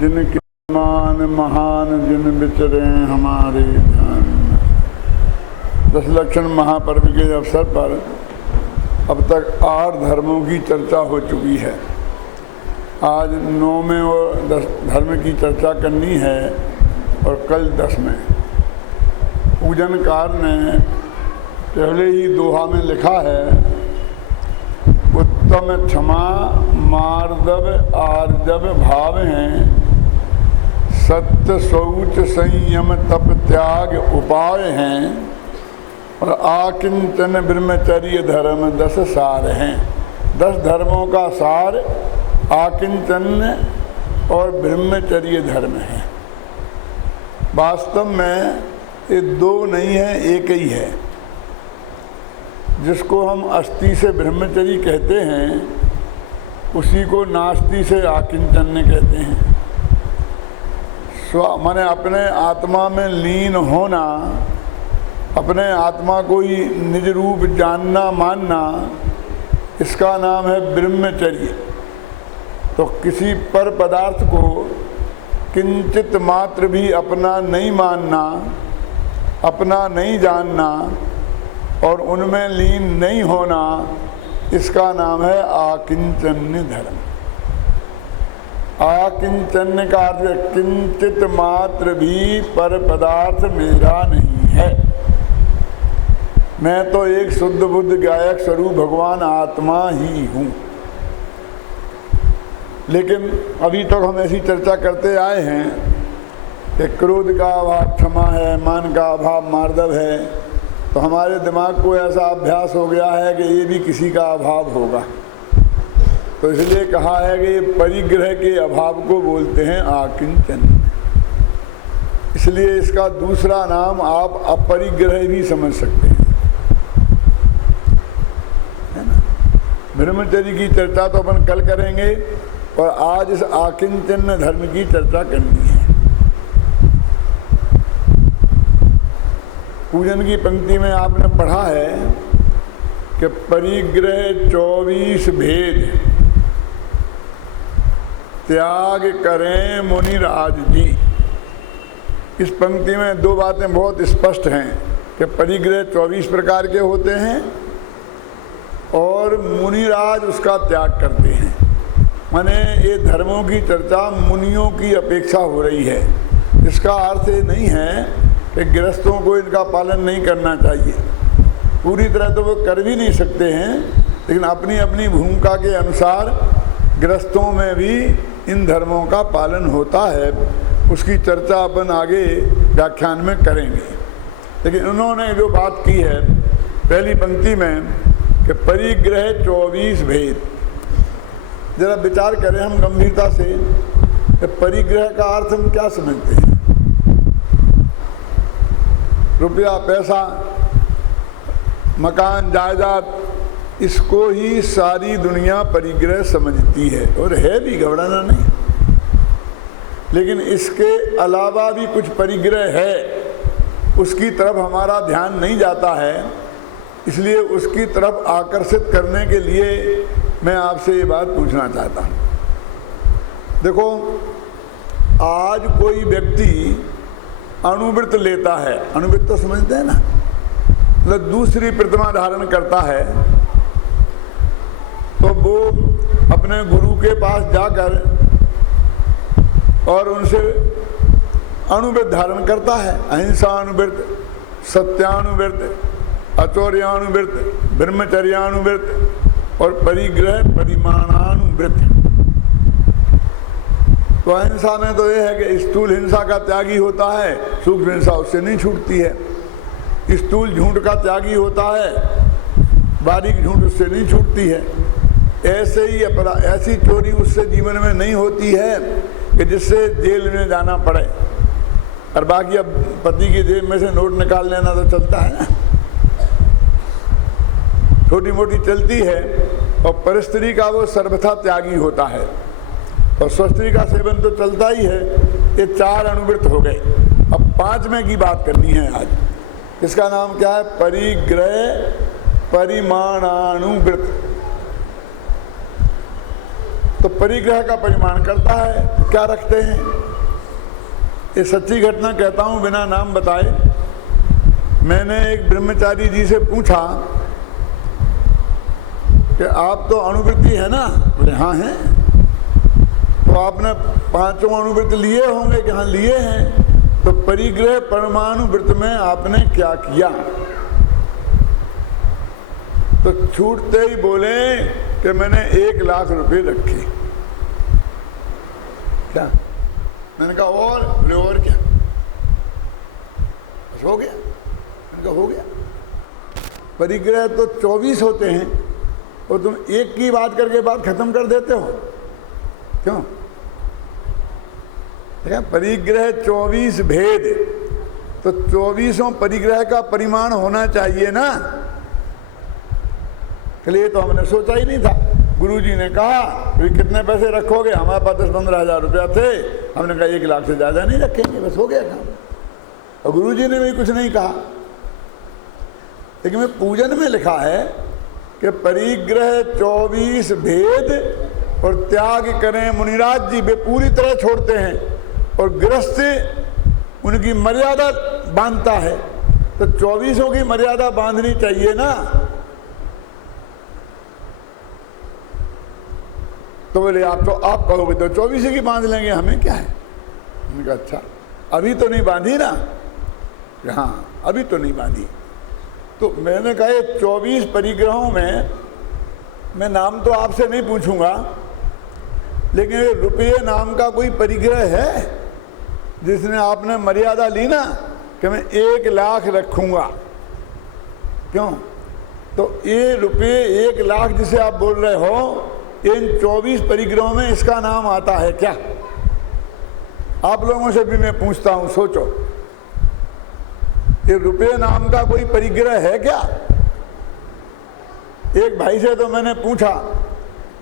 जिनके मान महान जिन विचरे हमारे ध्यान। दशलक्षण महापर्व के अवसर पर अब तक 8 धर्मों की चर्चा हो चुकी है। आज 9वें और 10 धर्म की चर्चा करनी है और कल 10वें। पूजनकार ने पहले ही दोहा में लिखा है, उत्तम क्षमा मार्दव आर्जव भाव हैं, सत्य शौच संयम तप त्याग उपाय हैं, और आकिंचन ब्रह्मचर्य धर्म 10 सार हैं। 10 धर्मों का सार आकिंचन और ब्रह्मचर्य धर्म है। वास्तव में ये 2 नहीं है, एक ही है। जिसको हम अस्थि से ब्रह्मचर्य कहते हैं, उसी को नास्ति से आकिंचन कहते हैं। माने अपने आत्मा में लीन होना, अपने आत्मा को ही निज रूप जानना मानना, इसका नाम है ब्रह्मचर्य। तो किसी पर पदार्थ को किंचित मात्र भी अपना नहीं मानना, अपना नहीं जानना और उनमें लीन नहीं होना, इसका नाम है आकिंचन्य धर्म। आकिंचन्य का अर्थ किंचित मात्र भी पर पदार्थ मेरा नहीं है। मैं तो एक शुद्ध बुद्ध गायक स्वरूप भगवान आत्मा ही हूँ। लेकिन अभी तक हम ऐसी चर्चा करते आए हैं कि क्रोध का अभाव क्षमा है, मान का अभाव मार्दव है, तो हमारे दिमाग को ऐसा अभ्यास हो गया है कि ये भी किसी का अभाव होगा। तो इसलिए कहा है कि ये परिग्रह के अभाव को बोलते हैं आकिंचन। इसलिए इसका दूसरा नाम आप अपरिग्रह भी समझ सकते हैं, है ना। ब्रह्मचर्य की चर्चा तो अपन कल करेंगे और आज इस आकिंचन धर्म की चर्चा करनी है। पूजन की पंक्ति में आपने पढ़ा है कि परिग्रह 24 भेद त्याग करें मुनिराज जी। इस पंक्ति में 2 बातें बहुत स्पष्ट हैं कि परिग्रह 24 प्रकार के होते हैं और मुनिराज उसका त्याग करते हैं। माने ये धर्मों की चर्चा मुनियों की अपेक्षा हो रही है। इसका अर्थ ये नहीं है कि गृहस्थों को इनका पालन नहीं करना चाहिए। पूरी तरह तो वो कर भी नहीं सकते हैं, लेकिन अपनी अपनी भूमिका के अनुसार गृहस्थों में भी इन धर्मों का पालन होता है। उसकी चर्चा अपन आगे व्याख्यान में करेंगे। लेकिन उन्होंने जो बात की है पहली पंक्ति में कि परिग्रह 24 भेद, जरा विचार करें हम गंभीरता से कि परिग्रह का अर्थ हम क्या समझते हैं। रुपया पैसा मकान जायदाद, इसको ही सारी दुनिया परिग्रह समझती है और है भी, घबराना नहीं। लेकिन इसके अलावा भी कुछ परिग्रह है, उसकी तरफ हमारा ध्यान नहीं जाता है। इसलिए उसकी तरफ आकर्षित करने के लिए मैं आपसे ये बात पूछना चाहता हूँ। देखो, आज कोई व्यक्ति अणुव्रत लेता है, अणुव्रत तो समझते हैं ना, मतलब दूसरी प्रतिमा धारण करता है, तो वो अपने गुरु के पास जाकर और उनसे अणुव्रत धारण करता है। अहिंसानुव्रत, सत्यानुव्रत, अचौर्यानुव्रत, ब्रह्मचर्यानुव्रत और परिग्रह परिमाणानुव्रत। तो अहिंसा में तो यह है कि स्थूल हिंसा का त्यागी होता है, सूक्ष्म हिंसा उससे नहीं छूटती है। स्थूल झूठ का त्यागी होता है, बारीक झूठ उससे नहीं छूटती है। ऐसे ही ऐसी चोरी उससे जीवन में नहीं होती है कि जिससे जेल में जाना पड़े। और बाकी अब पति की जेब में से नोट निकाल लेना तो चलता है ना, छोटी मोटी चलती है। और परस्त्री का वो सर्वथा त्यागी होता है और स्वस्त्री का सेवन तो चलता ही है। ये 4 अणुव्रत हो गए। अब 5वें की बात करनी है आज। इसका नाम क्या है? परिग्रह परिमाणानुव्रत। तो परिग्रह का परिमाण करता है। क्या रखते हैं? ये सच्ची घटना कहता हूँ बिना नाम बताए। मैंने एक ब्रह्मचारी जी से पूछा कि आप तो अणुवृत्ति है ना? बोले हाँ है। तो आपने 5 अणुवृत्त लिए होंगे कि हाँ लिए हैं। तो परिग्रह परमाणु वृत्त में आपने क्या किया? तो छूटते ही बोले कि मैंने 1 लाख रुपए रखे। क्या? मैंने कहा और? बोले और क्या? बस हो गया। मैंने कहा हो गया। परिग्रह तो 24 होते हैं और तुम एक की बात करके बात खत्म कर देते हो, क्यों? परिग्रह 24 भेद, तो 24 परिग्रह का परिमाण होना चाहिए ना। चलिए, तो हमने सोचा ही नहीं था। गुरुजी ने कहा कितने पैसे रखोगे? हमारे पास 10-15 हज़ार रुपया थे। हमने कहा 1 लाख से ज़्यादा नहीं रखेंगे, बस हो गया काम। और गुरुजी ने भी कुछ नहीं कहा। लेकिन पूजन में लिखा है कि परिग्रह 24 भेद और त्याग करें मुनिराज जी। वे पूरी तरह छोड़ते हैं और गृहस्थ उनकी मर्यादा बांधता है। तो 24 की मर्यादा बांधनी चाहिए ना। तो बोले आप कहोगे तो 24 की बांध लेंगे, हमें क्या है? मैंने कहा अच्छा, अभी तो नहीं बांधी ना? हाँ, अभी तो नहीं बांधी। तो मैंने कहा ये 24 परिग्रहों में मैं नाम तो आपसे नहीं पूछूंगा, लेकिन रुपये नाम का कोई परिग्रह है जिसने आपने मर्यादा ली ना कि मैं 1 लाख रखूंगा? क्यों? तो ये रुपये 1 लाख जिसे आप बोल रहे हो, इन 24 परिग्रहों में इसका नाम आता है क्या? आप लोगों से भी मैं पूछता हूं, सोचो, ये रुपये नाम का कोई परिग्रह है क्या? एक भाई से तो मैंने पूछा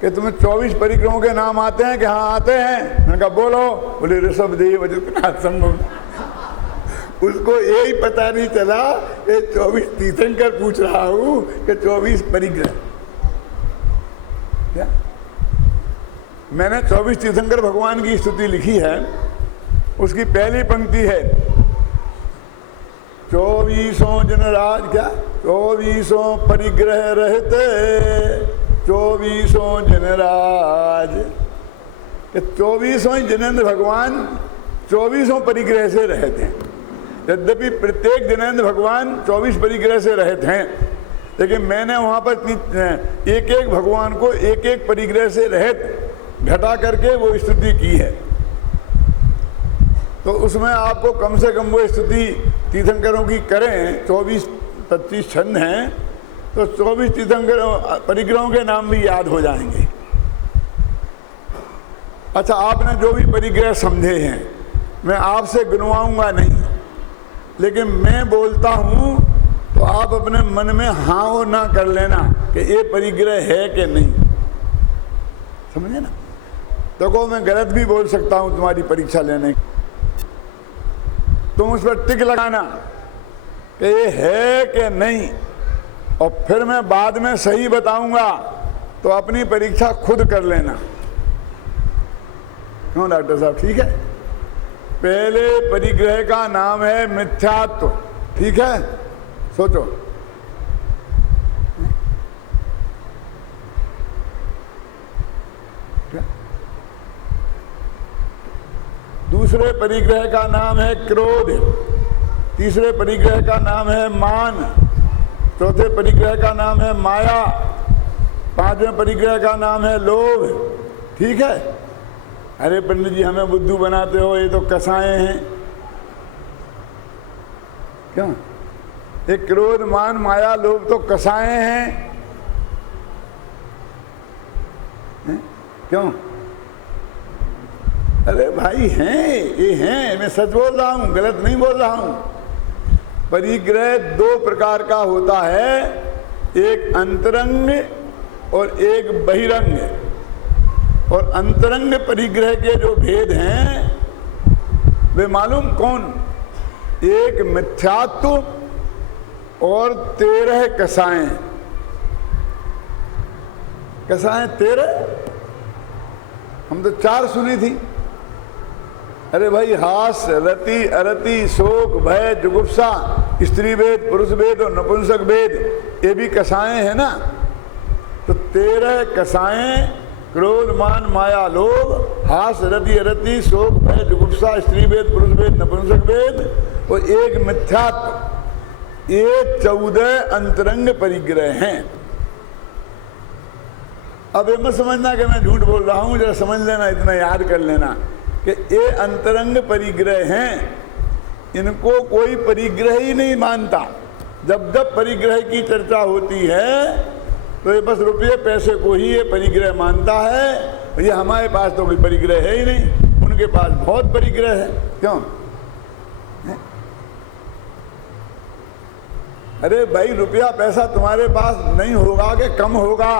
कि तुम्हें 24 परिग्रहों के नाम आते हैं? कि हाँ आते हैं। मैंने कहा बोलो। बोले ऋषभदेव अजितनाथ संभव। उसको यही पता नहीं चला कि 24 तीर्थंकर पूछ रहा हूं कि 24 परिग्रह क्या? मैंने 24 तीर्थंकर भगवान की स्तुति लिखी है। उसकी पहली पंक्ति है 24 जनराज, क्या 24 परिग्रह रहते 24 जनराज। 24 जिनेंद्र भगवान 24 परिग्रह से रहते हैं। यद्यपि प्रत्येक जिनेंद्र भगवान 24 परिग्रह से रहते हैं, लेकिन मैंने वहाँ पर एक भगवान को एक परिग्रह से रहित घटा करके वो स्तुति की है। तो उसमें आपको कम से कम वो स्तुति तीर्थंकरों की करें। 24-25 छंद हैं, तो 24 तीर्थंकर परिग्रहों के नाम भी याद हो जाएंगे। अच्छा, आपने जो भी परिग्रह समझे हैं मैं आपसे गिनवाऊंगा नहीं, लेकिन मैं बोलता हूं तो आप अपने मन में हाँ और ना कर लेना कि ये परिग्रह है कि नहीं। समझे ना? देखो, मैं गलत भी बोल सकता हूं तुम्हारी परीक्षा लेने। तुम उस पर टिक लगाना कि ये है कि नहीं, और फिर मैं बाद में सही बताऊंगा तो अपनी परीक्षा खुद कर लेना। क्यों डॉक्टर साहब? ठीक है। पहले परिग्रह का नाम है मिथ्यात्व। ठीक है, सोचो। दूसरे परिग्रह का नाम है क्रोध। तीसरे परिग्रह का नाम है मान। चौथे परिग्रह का नाम है माया। 5वें परिग्रह का नाम है लोभ। ठीक है। अरे पंडित जी, हमें बुद्धू बनाते हो, ये तो कसाएं हैं। क्यों? ये क्रोध मान माया लोभ तो कसाएं हैं। क्यों? अरे भाई हैं, ये हैं, मैं सच बोल रहा हूं, गलत नहीं बोल रहा हूं। परिग्रह 2 प्रकार का होता है, एक अंतरंग और एक बहिरंग। और अंतरंग परिग्रह के जो भेद हैं वे मालूम कौन? एक मिथ्यात्व और 13 कसाएं। कसाएं 13 हम तो 4 सुनी थी। अरे भाई, हास, रति, अरति, शोक, भय, जुगुप्सा, स्त्री भेद, पुरुष भेद और नपुंसक भेद, ये भी कसाएं हैं ना। तो 13 कसाएं, क्रोध, मान, माया, लोभ, हास, रति, अरति, शोक, भय, जुगुप्सा, स्त्री भेद, पुरुष भेद, नपुंसक भेद और एक मिथ्यात्व, ये 14 अंतरंग परिग्रह हैं। अब ये मत समझना कि मैं झूठ बोल रहा हूं, जरा समझ लेना, इतना याद कर लेना कि ये अंतरंग परिग्रह हैं। इनको कोई परिग्रह ही नहीं मानता। जब जब परिग्रह की चर्चा होती है तो ये बस रुपये पैसे को ही ये परिग्रह मानता है। ये हमारे पास तो कोई परिग्रह है ही नहीं, उनके पास बहुत परिग्रह है। क्यों? अरे भाई, रुपया पैसा तुम्हारे पास नहीं होगा कि कम होगा,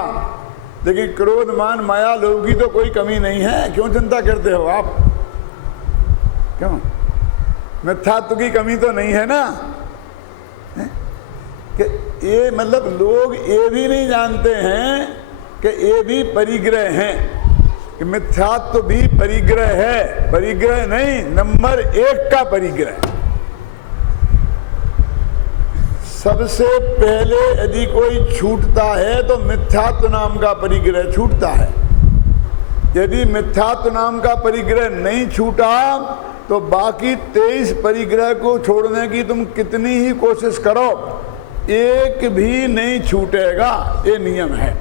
लेकिन क्रोध, मान, माया, लोभ की तो कोई कमी नहीं है। क्यों चिंता करते हो आप? क्यों? मिथ्यात्व की कमी तो नहीं है ना। कि ये मतलब लोग ये भी नहीं जानते हैं कि ये भी परिग्रह हैं, कि मिथ्यात्व भी परिग्रह है। परिग्रह नहीं, नंबर 1 का परिग्रह। सबसे पहले यदि कोई छूटता है तो मिथ्यात्व नाम का परिग्रह छूटता है। यदि मिथ्यात्व नाम का परिग्रह नहीं छूटा तो बाकी 23 परिग्रह को छोड़ने की तुम कितनी ही कोशिश करो, एक भी नहीं छूटेगा। ये नियम है।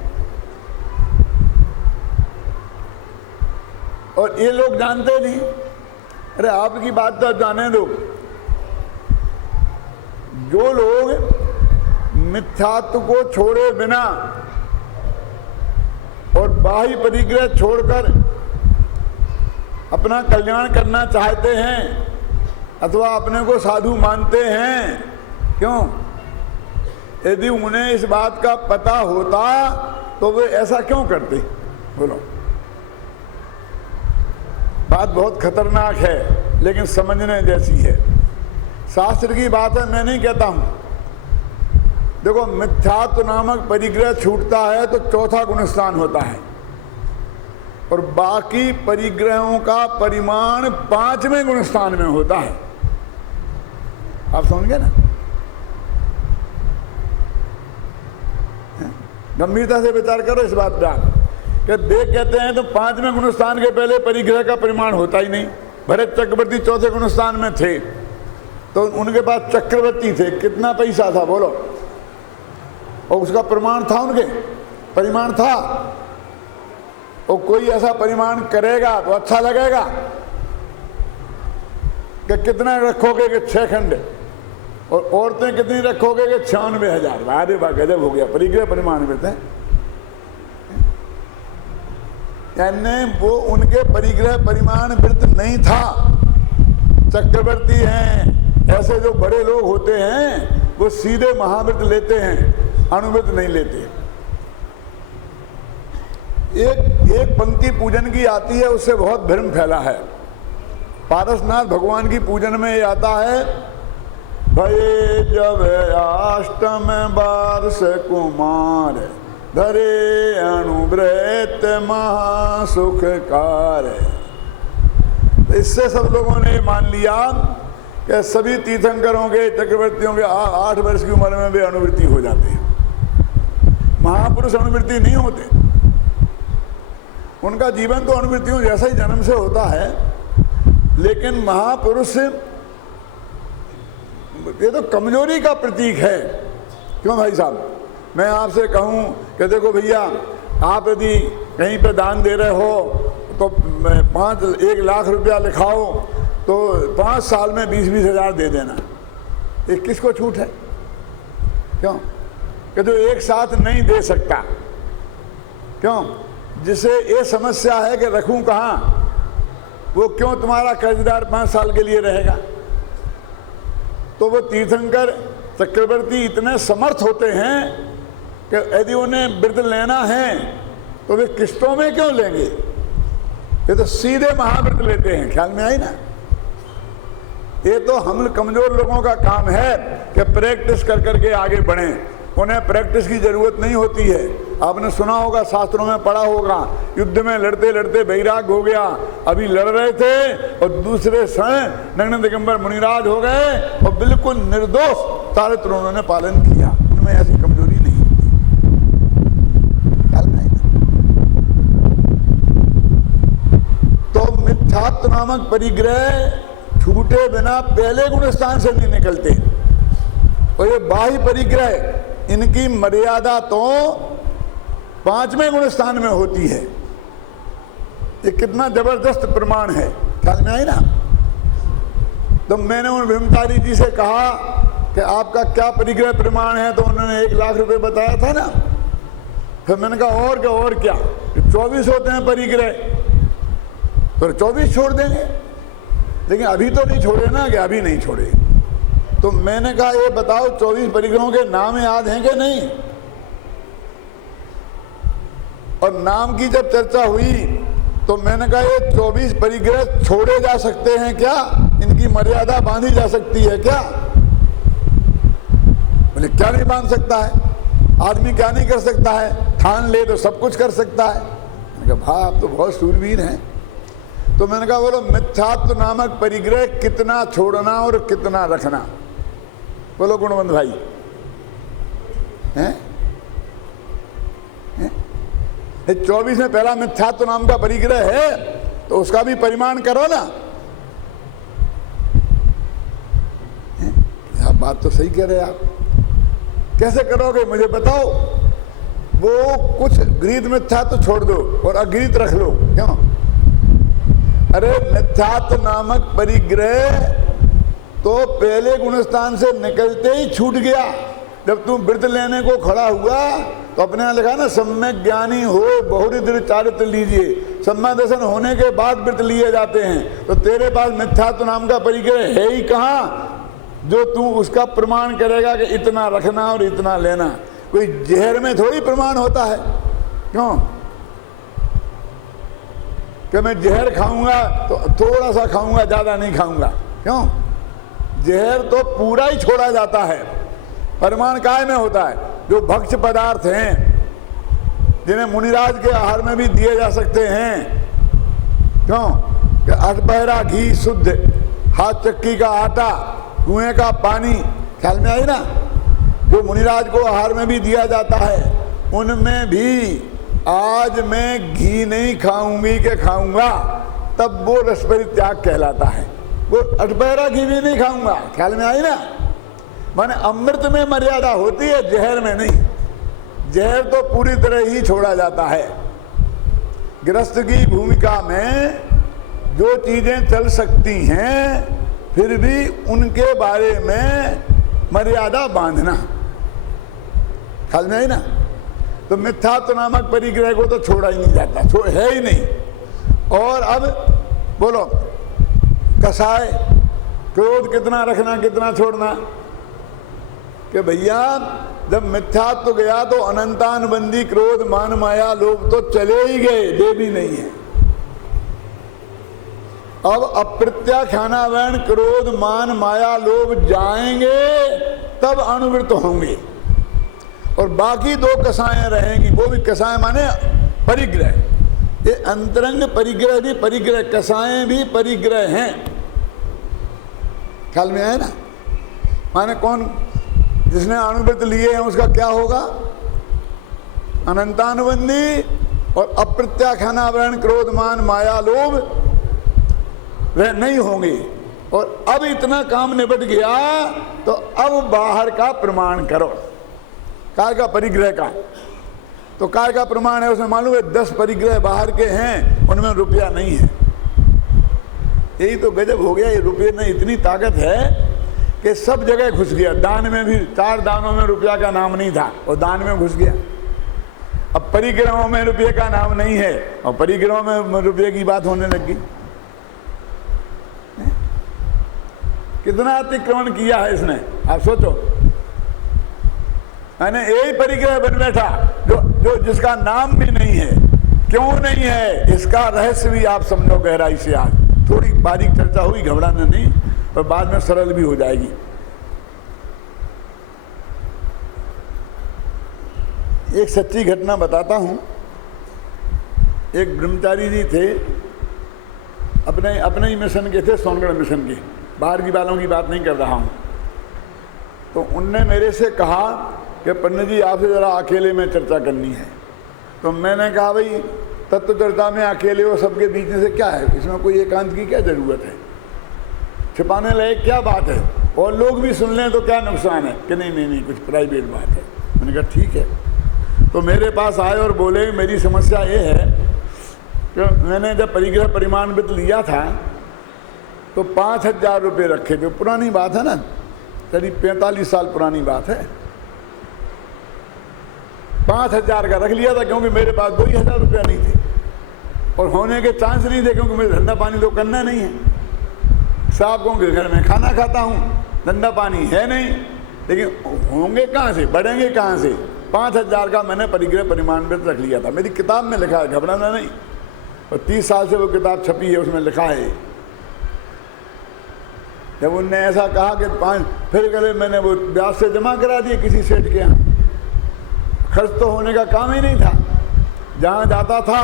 और ये लोग जानते नहीं। अरे आपकी बात तो जाने दो। जो लोग मिथ्यात्व को छोड़े बिना और बाह्य परिग्रह छोड़कर अपना कल्याण करना चाहते हैं अथवा अपने को साधु मानते हैं, क्यों? यदि उन्हें इस बात का पता होता तो वे ऐसा क्यों करते? बोलो। बात बहुत खतरनाक है लेकिन समझने जैसी है। शास्त्र की बात है, मैं नहीं कहता हूं। देखो, मिथ्यात्व नामक परिग्रह छूटता है तो चौथा गुणस्थान होता है और बाकी परिग्रहों का परिमाण 5वें गुणस्थान में होता है। आप समझ गए ना? गंभीरता से विचार करो इस बात पर। कि देख कहते हैं तो 5वें गुणस्थान के पहले परिग्रह का परिमाण होता ही नहीं। भरत चक्रवर्ती 4थे गुणस्थान में थे तो उनके पास चक्रवर्ती थे, कितना पैसा था बोलो, और उसका प्रमाण था, उनके परिमाण था। और कोई ऐसा परिमाण करेगा तो अच्छा लगेगा कि कितना रखोगे कि 6 खंड, और औरतें कितनी रखोगे कि 96,000। अरे वाह, गजब हो गया। परिग्रह परिमाण में थे, यानी वो उनके परिग्रह परिमाण वृत्त नहीं था। चक्रवर्ती हैं, ऐसे जो बड़े लोग होते हैं वो सीधे महाव्रत लेते हैं, अणुव्रत नहीं लेते। एक पंक्ति पूजन की आती है, उससे बहुत भ्रम फैला है। पारसनाथ भगवान की पूजन में ये आता है, भये जब अष्टम वर्ष कुमार धरे अनुव्रत महासुख कार्य। इससे सब लोगों ने मान लिया कि सभी तीर्थंकरों के, चक्रवर्तियों के 8 वर्ष की उम्र में वे अनुवृत्ति हो जाते हैं। महापुरुष अनुवृत्ति नहीं होते। उनका जीवन तो अनुवृत्तियों जैसा ही जन्म से होता है, लेकिन महापुरुष ये तो कमजोरी का प्रतीक है। क्यों भाई साहब? मैं आपसे कहूं कि देखो भैया, आप यदि कहीं पे दान दे रहे हो तो 1 लाख रुपया लिखाओ तो 5 साल में 20-20 हज़ार दे देना। ये किसको छूट है? क्यों? कि जो एक साथ नहीं दे सकता। क्यों? जिसे ये समस्या है कि रखूं कहाँ, वो क्यों तुम्हारा कर्जदार 5 साल के लिए रहेगा? तो वो तीर्थंकर चक्रवर्ती इतने समर्थ होते हैं कि यदि उन्हें व्रत लेना है तो वे किस्तों में क्यों लेंगे? ये तो सीधे महाव्रत लेते हैं। ख्याल में आई ना? ये तो हम कमजोर लोगों का काम है कि प्रैक्टिस कर करके आगे बढ़ें। उन्हें प्रैक्टिस की जरूरत नहीं होती है। आपने सुना होगा, शास्त्रों में पढ़ा होगा, युद्ध में लड़ते लड़ते वैराग हो गया, अभी लड़ रहे थे और दूसरे समय नग्न दिगंबर मुनिराज हो गए और बिल्कुल निर्दोष चारित्र उन्होंने पालन किया, उनमें ऐसी कमजोरी नहीं होती। तो मिथ्यात्व नामक परिग्रह छूटे बिना पहले गुण स्थान से नहीं निकलते। और ये बाह्य परिग्रह, इनकी मर्यादा तो 5वें गुण स्थान में होती है। ये कितना जबरदस्त प्रमाण है, ख्याल में आई ना। तो मैंने उन भीमतारी जी से कहा कि आपका क्या परिग्रह प्रमाण है, तो उन्होंने 1 लाख रुपए बताया था ना। फिर मैंने कहा और क्या 24 होते हैं परिग्रह, तो 24 छोड़ देंगे, लेकिन अभी तो नहीं छोड़े ना, कि अभी नहीं छोड़े। तो मैंने कहा ये बताओ 24 परिग्रहों के नाम याद हैं कि नहीं। और नाम की जब चर्चा हुई तो मैंने कहा ये 24 परिग्रह छोड़े जा सकते हैं क्या, इनकी मर्यादा बांधी जा सकती है क्या। बोले क्या नहीं बांध सकता है, आदमी क्या नहीं कर सकता है, ठान ले तो सब कुछ कर सकता है। मैंने कहा भाई आप तो बहुत सूरवीर हैं। तो मैंने कहा बोलो मिथ्यात्व नामक परिग्रह कितना छोड़ना और कितना रखना, बोलो गुणवंत भाई हैं? 24 में पहला मिथ्यात्व नाम का परिग्रह है, तो उसका भी परिमाण करो ना। बात तो सही कह रहे आप, कैसे करोगे मुझे बताओ। वो कुछ गृहीत मिथ्यात्व छोड़ दो और अगृहीत रख लो, क्यों। अरे मिथ्यात्व नामक परिग्रह तो पहले गुणस्थान से निकलते ही छूट गया। जब तुम व्रत लेने को खड़ा हुआ तो अपने यहाँ लिखा ना, सम्यक ज्ञानी हो बहुरी दृढ़ चारित्र लीजिए। सम्मा दर्शन होने के बाद व्रत लिए जाते हैं। तो तेरे पास मिथ्यात्व नाम का परिग्रह है ही कहाँ, जो तू उसका प्रमाण करेगा कि इतना रखना और इतना लेना। कोई जहर में थोड़ी प्रमाण होता है, क्यों कि मैं जहर खाऊंगा तो थोड़ा सा खाऊंगा, ज्यादा नहीं खाऊंगा, क्यों। जहर तो पूरा ही छोड़ा जाता है। परिमाण काय में होता है, जो भक्ष्य पदार्थ हैं जिन्हें मुनिराज के आहार में भी दिए जा सकते हैं, क्यों कि 8 पहरा घी शुद्ध, हाथ चक्की का आटा, कुएं का पानी, ख्याल में आई ना, जो मुनिराज को आहार में भी दिया जाता है, उनमें भी आज मैं घी नहीं खाऊंगी कि खाऊंगा, तब वो रस परित्याग कहलाता है। वो 8 पहरा घी भी नहीं खाऊंगा, ख्याल में आई ना। माने अमृत में मर्यादा होती है, जहर में नहीं। जहर तो पूरी तरह ही छोड़ा जाता है। गृहस्थ की भूमिका में जो चीजें चल सकती हैं, फिर भी उनके बारे में मर्यादा बांधना, ख्याल में आई ना। तो मिथ्यात्व नामक परिग्रह को तो छोड़ा ही नहीं जाता, है ही नहीं। और अब बोलो कसाय, क्रोध कितना रखना कितना छोड़ना, कि भैया जब मिथ्यात्व गया तो अनंतानुबंधी क्रोध मान माया लोभ तो चले ही गए, दे भी नहीं है। अब अप्रत्याख्यानावरण क्रोध मान माया लोभ जाएंगे तब अनुवृत्त होंगे, और बाकी 2 कसाएं रहेंगी। वो भी कसाएं माने परिग्रह, ये अंतरंग परिग्रह भी परिग्रह, कसाएं भी परिग्रह हैं, ख्याल में आए ना। माने कौन, जिसने अनुव्रत लिए हैं उसका क्या होगा, अनंतानुबंधी और अप्रत्याख्यानावरण क्रोध मान माया लोभ वह नहीं होंगे। और अब इतना काम निपट गया तो अब बाहर का प्रमाण करो, काय का परिग्रह का। तो काय का प्रमाण है, उसमें मालूम है 10 परिग्रह बाहर के हैं, उनमें रुपया नहीं है। यही तो गजब हो गया, ये रुपये में इतनी ताकत है कि सब जगह घुस गया। दान में भी 4 दानों में रुपया का नाम नहीं था, और दान में घुस गया। अब परिग्रहों में रुपये का नाम नहीं है, और परिग्रहों में रुपये की बात होने लगी। कितना अतिक्रमण किया है इसने, आप सोचो। मैंने यही परिग्रह बन बैठा जो जिसका नाम भी नहीं है। क्यों नहीं है, इसका रहस्य भी आप समझो गहराई से। आज थोड़ी बारीक चर्चा हुई, घबराना नहीं, और बाद में सरल भी हो जाएगी। एक सच्ची घटना बताता हूँ। एक ब्रह्मचारी जी थे, अपने ही मिशन के थे, सोनगढ़ मिशन के, बाहर की वालों की बात नहीं कर रहा हूँ। तो उनने मेरे से कहा कि पंडित जी आपसे ज़रा अकेले में चर्चा करनी है। तो मैंने कहा भाई तत्व चर्चा में अकेले हो सबके बीच में से क्या है, इसमें कोई एकांत की क्या ज़रूरत है, छिपाने लायक क्या बात है, और लोग भी सुन लें तो क्या नुकसान है कि नहीं कुछ प्राइवेट बात है। मैंने कहा ठीक है। तो मेरे पास आए और बोले मेरी समस्या ये है कि मैंने जब परिग्रह परिमाण वित्त लिया था तो 5,000 रुपये रखे थे। पुरानी बात है ना, करीब 45 साल पुरानी बात है। 5,000 का रख लिया था क्योंकि मेरे पास 2,000 रुपया नहीं थे और होने के चांस नहीं थे, क्योंकि मुझे धंधा पानी तो करना नहीं है। साहबों के घर में खाना खाता हूँ, धंधा पानी है नहीं, लेकिन होंगे कहाँ से, बढ़ेंगे कहाँ से। 5,000 का मैंने परिग्रह परिमाण वित्त रख लिया था। मेरी किताब में लिखा है, घबराना नहीं, और 30 साल से वो किताब छपी है, उसमें लिखा है। जब उनने ऐसा कहा कि 5, फिर कहे मैंने वो ब्याज से जमा करा दिए किसी सेठ के यहाँ। खर्च तो होने का काम ही नहीं था, जहाँ जाता था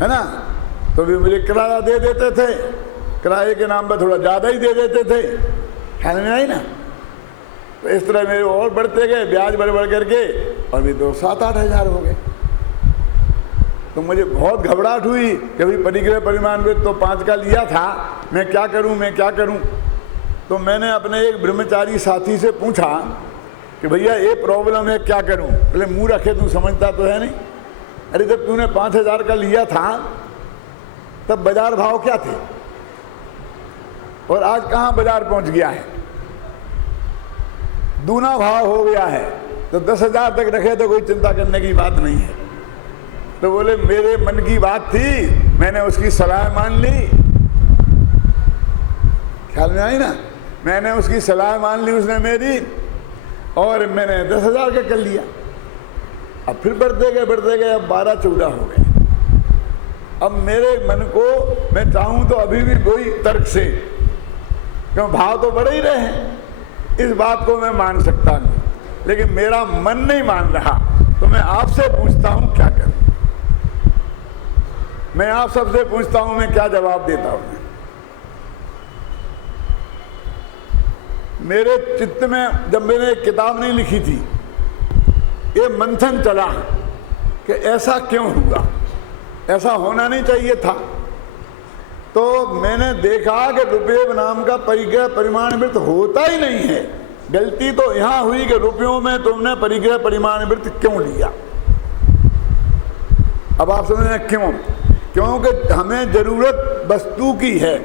है ना, तो भी मुझे किराया दे देते थे, किराए के नाम पर थोड़ा ज़्यादा ही दे देते थे, ख्याल में आई ना। तो इस तरह मेरे और बढ़ते गए, ब्याज बढ़ करके, और भी तो 7-8 हज़ार हो गए। तो मुझे बहुत घबराहट हुई कि भाई परिग्रह परिमाण वित्त तो 5 का लिया था, मैं क्या करूं। तो मैंने अपने एक ब्रह्मचारी साथी से पूछा कि भैया ये प्रॉब्लम है, क्या करूं। पहले मुंह रखे, तू समझता तो है नहीं। अरे जब तूने 5,000 का लिया था तब बाजार भाव क्या थे, और आज कहाँ बाजार पहुंच गया है, दूना भाव हो गया है। तो 10,000 तक रखे तो कोई चिंता करने की बात नहीं है। तो बोले मेरे मन की बात थी, मैंने उसकी सलाह मान ली, ख्याल में आई ना, मैंने उसकी सलाह मान ली, उसने मेरी, और मैंने 10,000 का कर लिया। अब फिर बढ़ते गए, अब 12-14 हो गए। अब मेरे मन को मैं चाहूं तो अभी भी कोई तर्क से, क्यों भाव तो बढ़ ही रहे हैं, इस बात को मैं मान सकता हूं, लेकिन मेरा मन नहीं मान रहा। तो मैं आपसे पूछता हूं क्या करूं, मैं आप सबसे पूछता हूं, मैं क्या जवाब देता हूं। मेरे चित्त में जब मैंने एक किताब नहीं लिखी थी, ये मंथन चला कि ऐसा क्यों हुआ, ऐसा होना नहीं चाहिए था। तो मैंने देखा कि रुपये नाम का परिग्रह परिमाण वित्त होता ही नहीं है। गलती तो यहाँ हुई कि रुपयों में तुमने परिग्रह परिमाण वित्त क्यों लिया। अब आप समझ रहे हैं क्यों, क्योंकि हमें जरूरत वस्तु की है।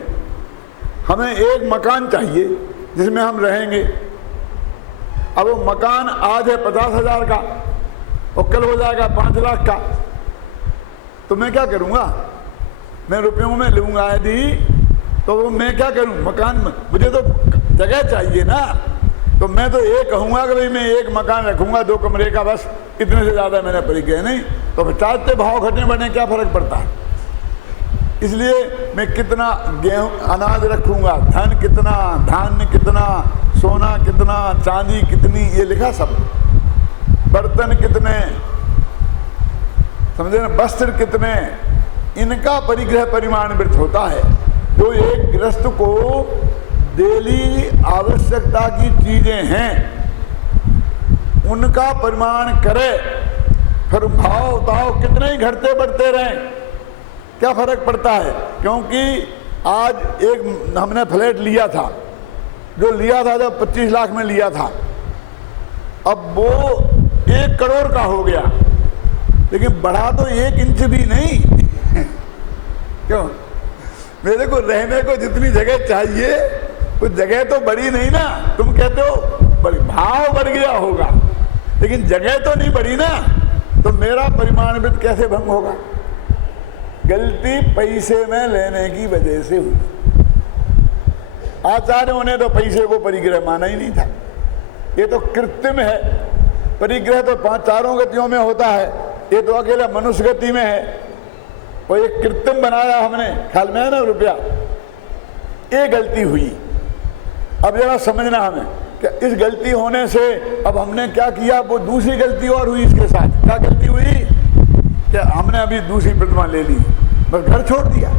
हमें एक मकान चाहिए जिसमें हम रहेंगे। अब वो मकान आज है 50,000 का और कल हो जाएगा 5 लाख का, तो मैं क्या करूँगा, मैं रुपयों में लूँगा यदि, तो वो मैं क्या करूँ, मकान में मुझे तो जगह चाहिए ना। तो मैं तो ये कहूँगा कि भाई मैं एक मकान रखूँगा 2 कमरे का, बस, इतने से ज़्यादा मैंने परिग्रह नहीं। तो चाहते भाव घटने बढ़ने क्या फ़र्क पड़ता है। इसलिए मैं कितना गेहूँ अनाज रखूँगा, धन कितना, धान्य कितना, सोना कितना, चांदी कितनी, ये लिखा सब, बर्तन कितने, समझे ना, वस्त्र कितने, इनका परिग्रह परिमाण वित्त होता है। जो एक गृहस्थ को डेली आवश्यकता की चीजें हैं उनका परिमाण करे, फिर भाव ताव कितने ही घटते बढ़ते रहें, क्या फर्क पड़ता है। क्योंकि आज एक हमने फ्लैट लिया था, जो लिया था जब 25 लाख में लिया था, अब वो 1 करोड़ का हो गया, लेकिन बढ़ा तो 1 इंच भी नहीं। क्यों, मेरे को रहने को जितनी जगह चाहिए उस जगह तो बढ़ी नहीं ना। तुम कहते हो भाव बढ़ गया होगा, लेकिन जगह तो नहीं बढ़ी ना, तो मेरा परिमाण वित्त कैसे भंग होगा। गलती पैसे में लेने की वजह से हुई। आचार्यों ने तो पैसे को परिग्रह माना ही नहीं था, ये तो कृत्रिम है। परिग्रह तो 5 गतियों में होता है, ये तो अकेला मनुष्य गति में है। और ये कृत्रिम बनाया हमने, ख्याल में है ना रुपया, ये गलती हुई। अब जरा समझना हमें, कि इस गलती होने से अब हमने क्या किया, वो दूसरी गलती और हुई इसके साथ। क्या गलती हुई कि हमने अभी दूसरी प्रतिमा ले ली, बस घर छोड़ दिया।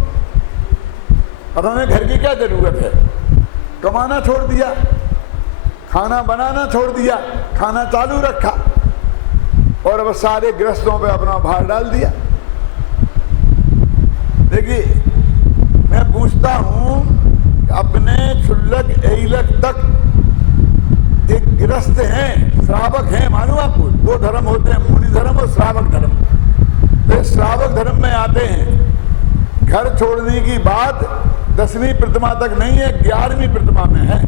अब हमें घर की क्या जरूरत है, कमाना छोड़ दिया, खाना बनाना छोड़ दिया, खाना चालू रखा और अब सारे गृहस्थों पे अपना भार डाल दिया। देखिए मैं पूछता हूं, अपने क्षुल्लक एलक तक एक गृहस्थ हैं, श्रावक हैं, मालूम आपको? दो धर्म होते हैं, मुनि धर्म और श्रावक धर्म। तो श्रावक धर्म में आते हैं, घर छोड़ने की बात 10वीं प्रतिमा तक नहीं है, 11वीं प्रतिमा में है।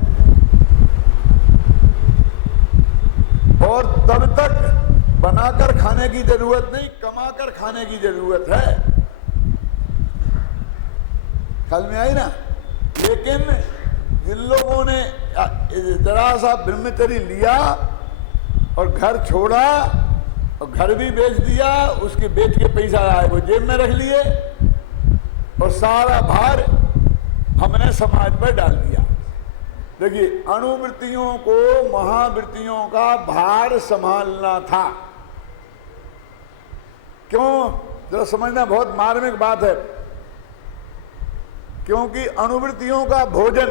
और तब तक बनाकर खाने की जरूरत नहीं, कमाकर खाने की जरूरत है। ख्याल में आई ना? लेकिन जिन लोगों ने जरा सा ब्रह्मचर्य लिया और घर छोड़ा और घर भी बेच दिया, उसके बेच के पैसा आए वो जेब में रख लिए और सारा भार हमने समाज पर डाल दिया। देखिए अणुवृत्तियों को महावृत्तियों का भार संभालना था। क्यों? जरा समझना, बहुत मार्मिक बात है। क्योंकि अणुवृत्तियों का भोजन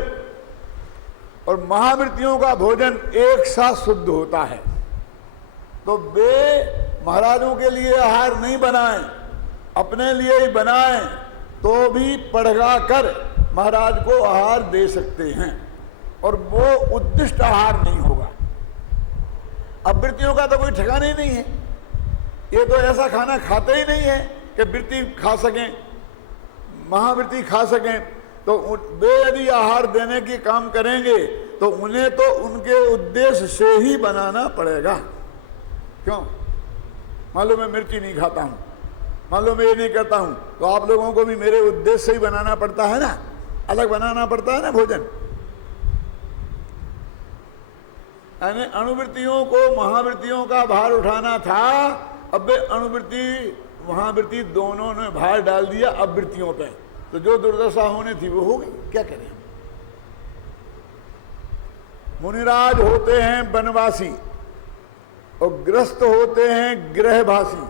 और महावृत्तियों का भोजन एक साथ शुद्ध होता है। तो वे महाराजों के लिए आहार नहीं बनाएं, अपने लिए ही बनाएं तो भी पढ़गा कर महाराज को आहार दे सकते हैं और वो उद्दिष्ट आहार नहीं होगा। अब वृत्तियों का तो कोई ठिकाना ही नहीं है। ये तो ऐसा खाना खाते ही नहीं है कि वृत्ति खा सकें, महावृत्ति खा सकें। तो वे यदि आहार देने की काम करेंगे तो उन्हें तो उनके उद्देश्य से ही बनाना पड़ेगा। क्यों? मान लो मैं मिर्ची नहीं खाता हूं, मान लो मैं ये नहीं करता हूं, तो आप लोगों को भी मेरे उद्देश्य से ही बनाना पड़ता है ना, अलग बनाना पड़ता है ना भोजन। यानी अणुवृत्तियों को महावृत्तियों का भार उठाना था, अब वे अणुवृत्ति महावृत्ति दोनों ने भार डाल दिया अब वृत्तियों पे। तो जो दुर्दशा होनी थी वो हो गई, क्या करें। मुनिराज होते हैं वनवासी और गृहस्थ होते हैं गृहवासी।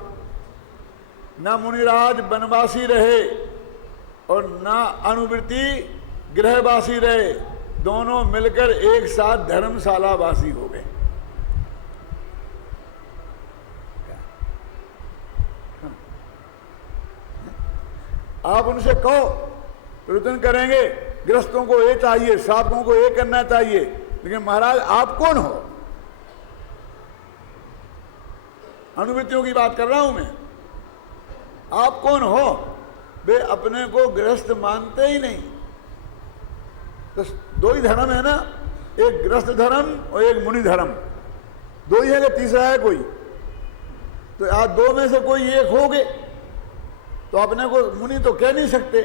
ना मुनिराज वनवासी रहे और ना अणुवृत्ति गृहवासी रहे, दोनों मिलकर एक साथ धर्मशालावासी हो गए। आप उनसे कहो, प्रवचन करेंगे, गृहस्थों को ये चाहिए, श्रावकों को ये करना चाहिए, लेकिन महाराज आप कौन हो? अणुवृत्तियों की बात कर रहा हूं मैं, आप कौन हो? वे अपने को गृहस्थ मानते ही नहीं। तो दो ही धर्म है ना, एक गृहस्थ धर्म और एक मुनि धर्म, दो ही है कि तीसरा है कोई? तो आज दो में से कोई एक हो गए तो अपने को मुनि तो कह नहीं सकते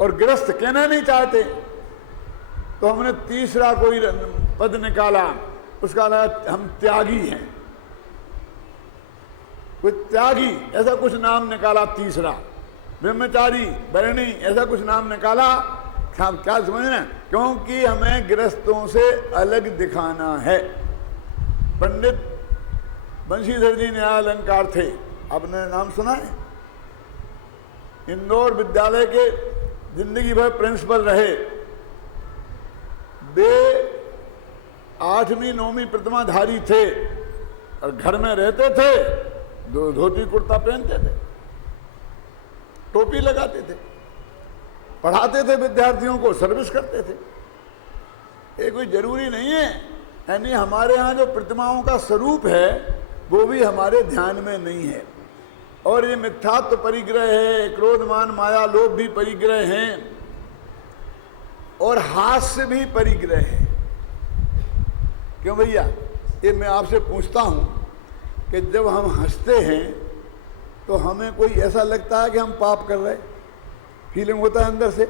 और गृहस्थ कहना नहीं चाहते। तो हमने तीसरा कोई पद निकाला, उसका नाम हम त्यागी हैं। कोई त्यागी ऐसा कुछ नाम निकाला, तीसरा ब्रह्मचारी बैरणी ऐसा कुछ नाम निकाला। क्या समझना? क्योंकि हमें गृहस्थों से अलग दिखाना है। पंडित बंशीधर जी न्याय अलंकार थे, आपने नाम सुना है? इंदौर विद्यालय के जिंदगी भर प्रिंसिपल रहे। वे 8वीं 9वीं प्रतिमाधारी थे और घर में रहते थे, धोती कुर्ता पहनते थे, टोपी लगाते थे, पढ़ाते थे विद्यार्थियों को, सर्विस करते थे। ये कोई जरूरी नहीं है। यानी हमारे यहाँ जो प्रतिमाओं का स्वरूप है वो भी हमारे ध्यान में नहीं है। और ये मिथ्यात्व परिग्रह है, क्रोध मान माया लोभ भी परिग्रह हैं और हास्य भी परिग्रह है। क्यों भैया? ये मैं आपसे पूछता हूं कि जब हम हंसते हैं तो हमें कोई ऐसा लगता है कि हम पाप कर रहे हैं? फीलिंग होता है अंदर से।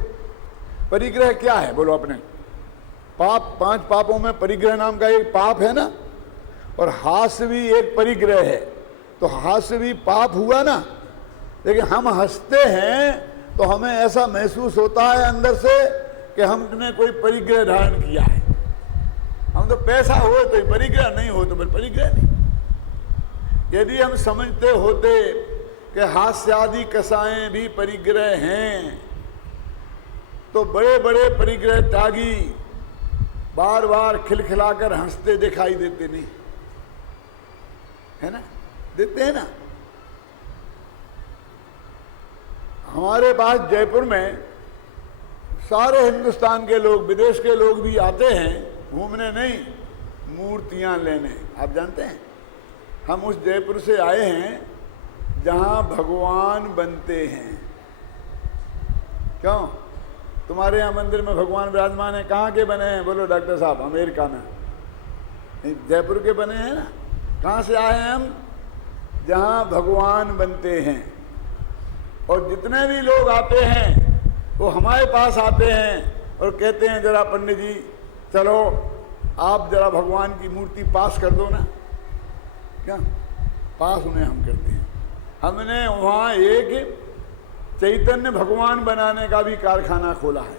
परिग्रह क्या है बोलो अपने? पाप, 5 पापों में परिग्रह नाम का एक पाप है ना, और हास्य भी एक परिग्रह है। तो हास्य भी पाप हुआ ना। लेकिन हम हंसते हैं तो हमें ऐसा महसूस होता है अंदर से कि हमने कोई परिग्रह धारण किया है। हम तो पैसा हो तो परिग्रह, नहीं हो तो फिर परिग्रह नहीं। यदि हम समझते होते कि हास्यादि कसाएं भी परिग्रह हैं तो बड़े बड़े परिग्रह त्यागी बार बार खिलखिलाकर हंसते दिखाई देते नहीं, है ना? देते हैं ना। हमारे पास जयपुर में सारे हिंदुस्तान के लोग, विदेश के लोग भी आते हैं घूमने, नहीं मूर्तियां लेने। आप जानते हैं हम उस जयपुर से आए हैं जहां भगवान बनते हैं। क्यों? तुम्हारे यहाँ मंदिर में भगवान विराजमान है, कहाँ के बने हैं? बोलो डॉक्टर साहब, अमेरिका में। जयपुर के बने हैं ना। कहाँ से आए हैं हम? जहाँ भगवान बनते हैं। और जितने भी लोग आते हैं वो हमारे पास आते हैं और कहते हैं जरा पंडित जी चलो आप जरा भगवान की मूर्ति पास कर दो ना। क्या पास उन्हें हम करते हैं। हमने वहाँ एक चैतन्य भगवान बनाने का भी कारखाना खोला है।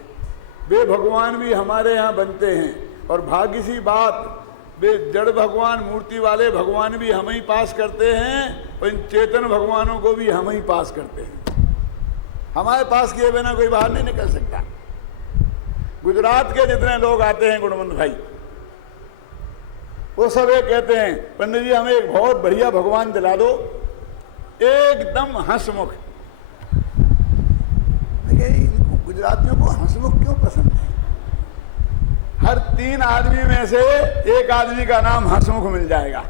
वे भगवान भी हमारे यहाँ बनते हैं और भाग्य सी बात वे जड़ भगवान, मूर्ति वाले भगवान भी हम ही पास करते हैं और इन चेतन भगवानों को भी हम ही पास करते हैं। हमारे पास किए बिना कोई बाहर नहीं निकल सकता। गुजरात के जितने लोग आते हैं गुणवंत भाई, वो सब ये कहते हैं पंडित जी हमें एक बहुत बढ़िया भगवान दिला दो, एकदम हंसमुख। इनको गुजरातियों को हंसमुख क्यों पसंद है? हर 3 आदमी में से एक आदमी का नाम हंसमुख मिल जाएगा।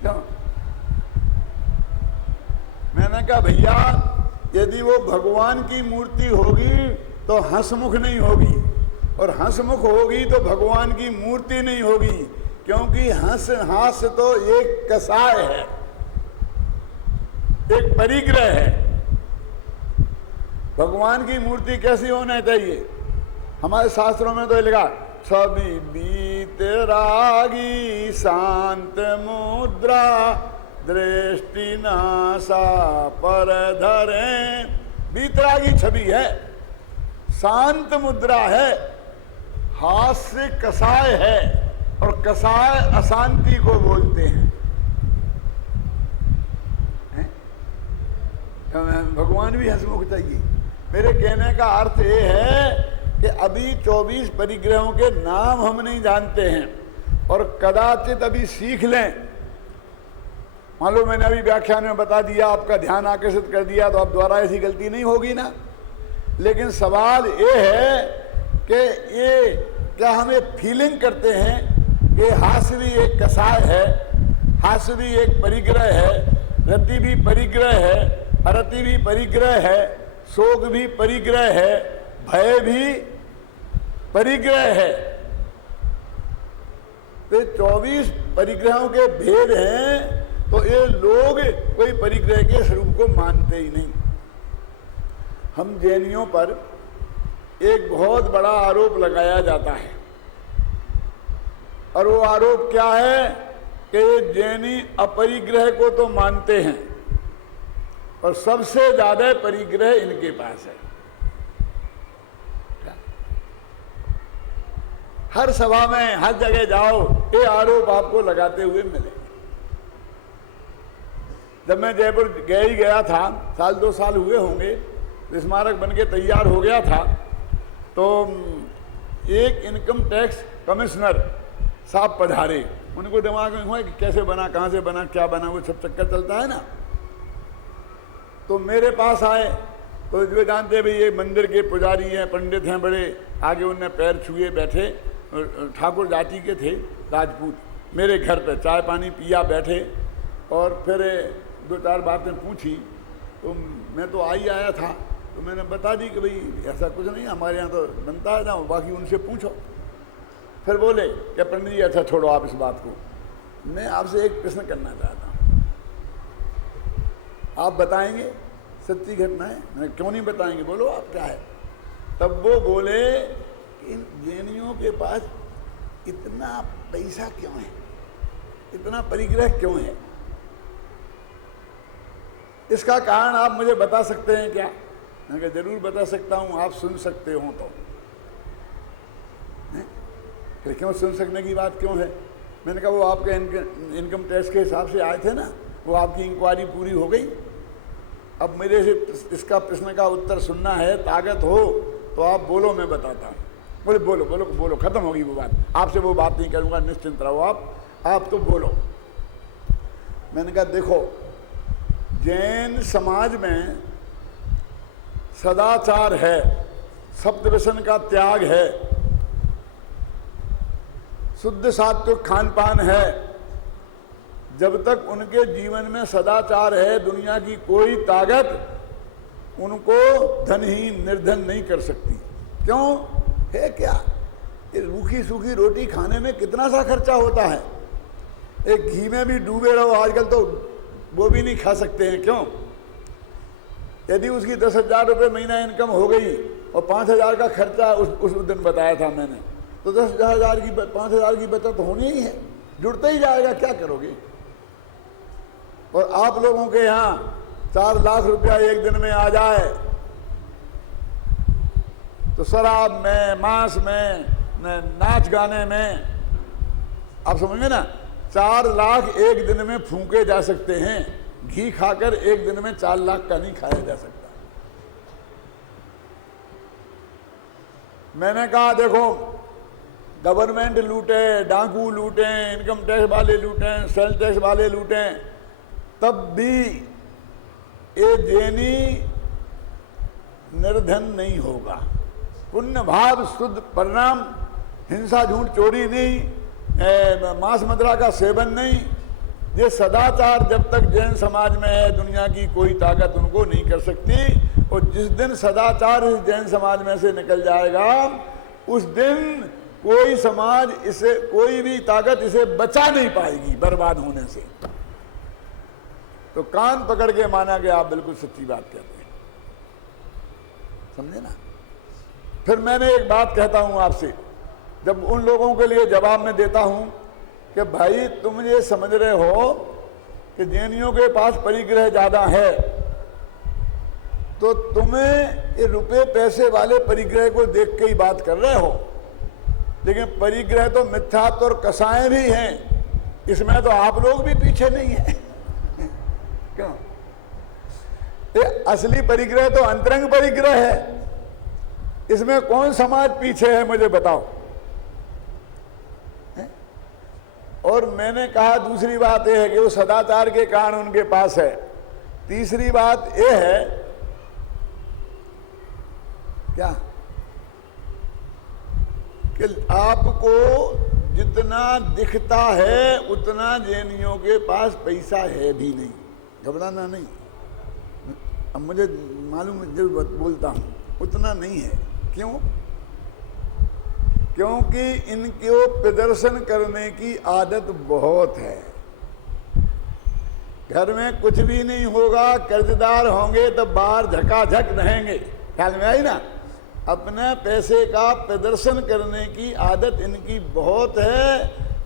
क्यों? मैंने कहा भैया यदि वो भगवान की मूर्ति होगी तो हंसमुख नहीं होगी, और हंसमुख होगी तो भगवान की मूर्ति नहीं होगी, क्योंकि हास्य तो एक कसाय है, एक परिग्रह है। भगवान की मूर्ति कैसी होना चाहिए? हमारे शास्त्रों में तो लिखा छवि बीत रागी शांत मुद्रा दृष्टि नासा पर धरे। बीतरागी छवि है, शांत मुद्रा है, हास्य कसाय है, और कसाय अशांति को बोलते हैं। भगवान भी हंसमुख चाहिए। मेरे कहने का अर्थ ये है कि अभी 24 परिग्रहों के नाम हम नहीं जानते हैं और कदाचित अभी सीख लें। मान लो मैंने अभी व्याख्यान में बता दिया, आपका ध्यान आकर्षित कर दिया, तो अब दोबारा ऐसी गलती नहीं होगी ना। लेकिन सवाल ये है कि ये क्या हम ये फीलिंग करते हैं कि हास्य भी एक कसाय है, हास्य भी एक परिग्रह है, रति भी परिग्रह है, अरति भी परिग्रह है, शोक भी परिग्रह है, भय भी परिग्रह है। तो 24 परिग्रहों के भेद हैं, तो ये लोग कोई परिग्रह के स्वरूप को मानते ही नहीं। हम जैनियों पर एक बहुत बड़ा आरोप लगाया जाता है, और वो आरोप क्या है कि ये जैनी अपरिग्रह को तो मानते हैं और सबसे ज्यादा परिग्रह इनके पास है। हर सभा में, हर जगह जाओ, ये आरोप आपको लगाते हुए मिलेंगे। जब मैं जयपुर गया था, 1-2 साल हुए होंगे, स्मारक बनके तैयार हो गया था, तो एक इनकम टैक्स कमिश्नर साहब पधारे। उनको दिमाग में हुआ कि कैसे बना, कहाँ से बना, क्या बना, वो सब चक्कर चलता है ना। तो मेरे पास आए, तो जो जानते भाई ये मंदिर के पुजारी हैं, पंडित हैं बड़े, आगे उनने पैर छुए बैठे, ठाकुर जाति के थे, राजपूत। मेरे घर पे चाय पानी पिया, बैठे, और फिर 2-4 बातें पूछी। तो मैं तो आया था, तो मैंने बता दी कि भाई ऐसा कुछ नहीं, हमारे यहाँ तो बनता है ना, बाकी उनसे पूछो। फिर बोले कि पंडित जी अच्छा छोड़ो आप इस बात को, मैं आपसे एक प्रश्न करना चाहता हूँ, आप बताएंगे सच्ची घटना है? मैं क्यों नहीं बताएंगे, बोलो आप क्या है। तब वो बोले कि इन जैनियों के पास इतना पैसा क्यों है, इतना परिग्रह क्यों है, इसका कारण आप मुझे बता सकते हैं क्या? मैंने कहा जरूर बता सकता हूं, आप सुन सकते हो तो। फिर क्यों सुन सकने की बात क्यों है? मैंने कहा वो आपके इनकम टैक्स के हिसाब से आए थे ना, वो आपकी इंक्वायरी पूरी हो गई। अब मेरे से इसका प्रश्न का उत्तर सुनना है, ताकत हो तो आप बोलो, मैं बताता हूँ। बोले बोलो बोलो बोलो, खत्म होगी वो बात, आपसे वो बात नहीं करूँगा, निश्चिंत रहो आप तो बोलो। मैंने कहा देखो, जैन समाज में सदाचार है, शब्द व्यसन का त्याग है, शुद्ध सात्विक खान पान है। जब तक उनके जीवन में सदाचार है, दुनिया की कोई ताकत उनको धनहीन निर्धन नहीं कर सकती। क्यों है? क्या ये रूखी सूखी रोटी खाने में कितना सा खर्चा होता है, एक घी में भी डूबे रहो, आजकल तो वो भी नहीं खा सकते हैं। क्यों? यदि उसकी 10,000 रुपये महीना इनकम हो गई और 5,000 का खर्चा उस दिन बताया था मैंने, तो 10,000 की 5,000 की बचत होनी ही है, जुड़ता ही जाएगा, क्या करोगे? और आप लोगों के यहाँ 4 लाख रुपया एक दिन में आ जाए तो शराब में, मांस में, नाच गाने में, आप समझे ना, 4 लाख एक दिन में फूंके जा सकते हैं। घी खाकर एक दिन में 4 लाख का नहीं खाया जा सकता। मैंने कहा देखो, गवर्नमेंट लूटे, डाकू लूटे, इनकम टैक्स वाले लूटे, सेल टैक्स वाले लूटे, तब भी ये जैनी निर्धन नहीं होगा। पुण्य भाव शुद्ध परिणाम, हिंसा झूठ चोरी नहीं, मांस मदिरा का सेवन नहीं, ये सदाचार जब तक जैन समाज में है, दुनिया की कोई ताकत उनको नहीं कर सकती। और जिस दिन सदाचार इस जैन समाज में से निकल जाएगा, उस दिन कोई समाज इसे, कोई भी ताकत इसे बचा नहीं पाएगी बर्बाद होने से। तो कान पकड़ के माना कि आप बिल्कुल सच्ची बात कहते हैं, समझे ना। फिर मैंने एक बात कहता हूं आपसे, जब उन लोगों के लिए जवाब में देता हूं कि भाई तुम ये समझ रहे हो कि जैनियों के पास परिग्रह ज्यादा है, तो तुम्हें ये रुपए पैसे वाले परिग्रह को देख के ही बात कर रहे हो, लेकिन परिग्रह तो मिथ्यात्व और कसाएं भी हैं, इसमें तो आप लोग भी पीछे नहीं है। क्यों? ये असली परिग्रह तो अंतरंग परिग्रह है, इसमें कौन समाज पीछे है मुझे बताओ। और मैंने कहा दूसरी बात यह है कि वो सदाचार के कारण उनके पास है। तीसरी बात यह है क्या कि आपको जितना दिखता है उतना जैनियों के पास पैसा है भी नहीं, घबराना नहीं। अब मुझे मालूम जब बोलता हूं उतना नहीं है। क्यों? क्योंकि इनको प्रदर्शन करने की आदत बहुत है। घर में कुछ भी नहीं होगा, कर्जदार होंगे तो बाहर झकाझक रहेंगे, ख्याल में आई ना। अपने पैसे का प्रदर्शन करने की आदत इनकी बहुत है,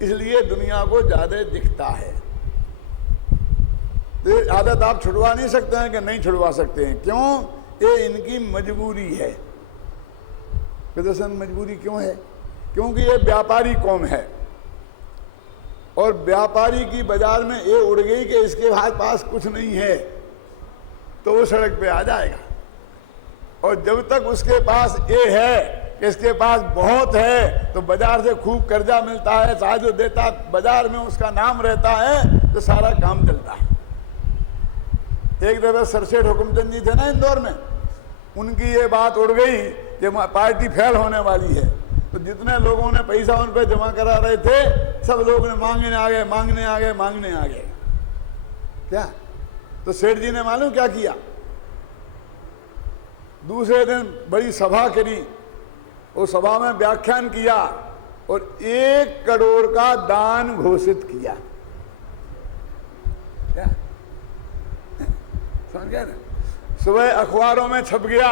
इसलिए दुनिया को ज्यादा दिखता है। तो ये आदत आप छुड़वा नहीं सकते हैं कि नहीं छुड़वा सकते हैं। क्यों? ये इनकी मजबूरी है। प्रदर्शन मजबूरी क्यों है? क्योंकि ये व्यापारी कौम है, और व्यापारी की बाजार में ये उड़ गई कि इसके पास कुछ नहीं है, तो वो सड़क पे आ जाएगा। और जब तक उसके पास ये है कि इसके पास बहुत है, तो बाजार से खूब कर्जा मिलता है, साझो देता, बाजार में उसका नाम रहता है, तो सारा काम चलता है। एक दफे सरसेठ हुकुमचंद जी थे ना इंदौर में, उनकी ये बात उड़ गई कि पार्टी फेल होने वाली है, तो जितने लोगों ने पैसा उन पर जमा करा रहे थे, सब लोग ने मांगने आ गए, मांगने आ गए, मांगने आ गए। क्या? तो सेठ जी ने मालूम क्या किया? दूसरे दिन बड़ी सभा करी, उस सभा में व्याख्यान किया और 1 करोड़ का दान घोषित किया। क्या समझ गए ना? सुबह अखबारों में छप गया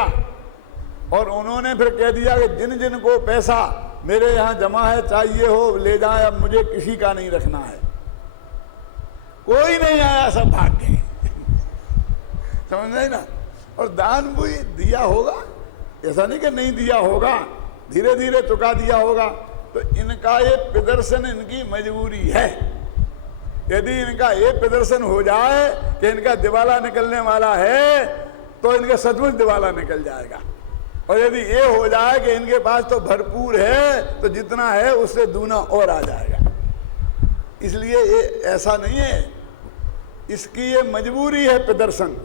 और उन्होंने फिर कह दिया कि जिन जिन को पैसा मेरे यहाँ जमा है, चाहिए हो ले जाए, अब मुझे किसी का नहीं रखना है। कोई नहीं आया, सब भाग गए। समझ गए ना? और दान भी दिया होगा, ऐसा नहीं कि नहीं दिया होगा, धीरे धीरे चुका दिया होगा। तो इनका ये प्रदर्शन इनकी मजबूरी है। यदि इनका ये प्रदर्शन हो जाए कि इनका दिवाला निकलने वाला है तो इनका सचमुच दिवाला निकल जाएगा। और यदि ये हो जाए कि इनके पास तो भरपूर है तो जितना है उससे दूना और आ जाएगा। इसलिए ये ऐसा नहीं है, इसकी ये मजबूरी है। प्रदर्शन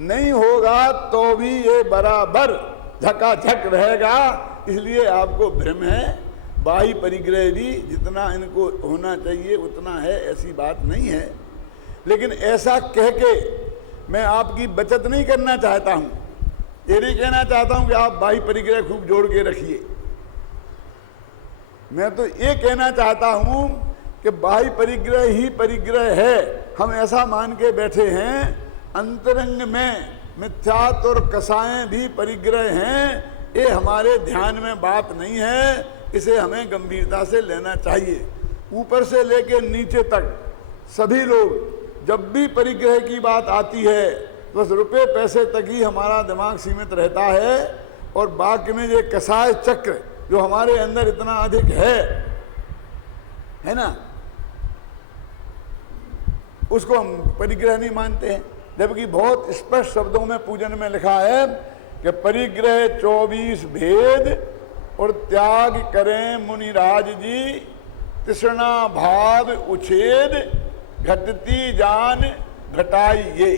नहीं होगा तो भी ये बराबर झकाझक रहेगा। इसलिए आपको भ्रम है। बाह्य परिग्रह भी जितना इनको होना चाहिए उतना है, ऐसी बात नहीं है। लेकिन ऐसा कह के मैं आपकी बचत नहीं करना चाहता हूं। ये नहीं कहना चाहता हूं कि आप बाह्य परिग्रह खूब जोड़ के रखिए। मैं तो ये कहना चाहता हूं कि बाह्य परिग्रह ही परिग्रह है। हम ऐसा मान के बैठे हैं अंतरंग में मिथ्यात्व और कसाएं भी परिग्रह हैं। ये हमारे ध्यान में बात नहीं है, इसे हमें गंभीरता से लेना चाहिए। ऊपर से लेकर नीचे तक सभी लोग जब भी परिग्रह की बात आती है तो बस रुपए पैसे तक ही हमारा दिमाग सीमित रहता है, और बाकी में ये कसाय चक्र जो हमारे अंदर इतना अधिक है ना, उसको हम परिग्रह नहीं मानते हैं। जबकि बहुत स्पष्ट शब्दों में पूजन में लिखा है कि परिग्रह 24 भेद और त्याग करें मुनिराज जी, तृष्णा भाव उछेद घटती जान घटाई। ये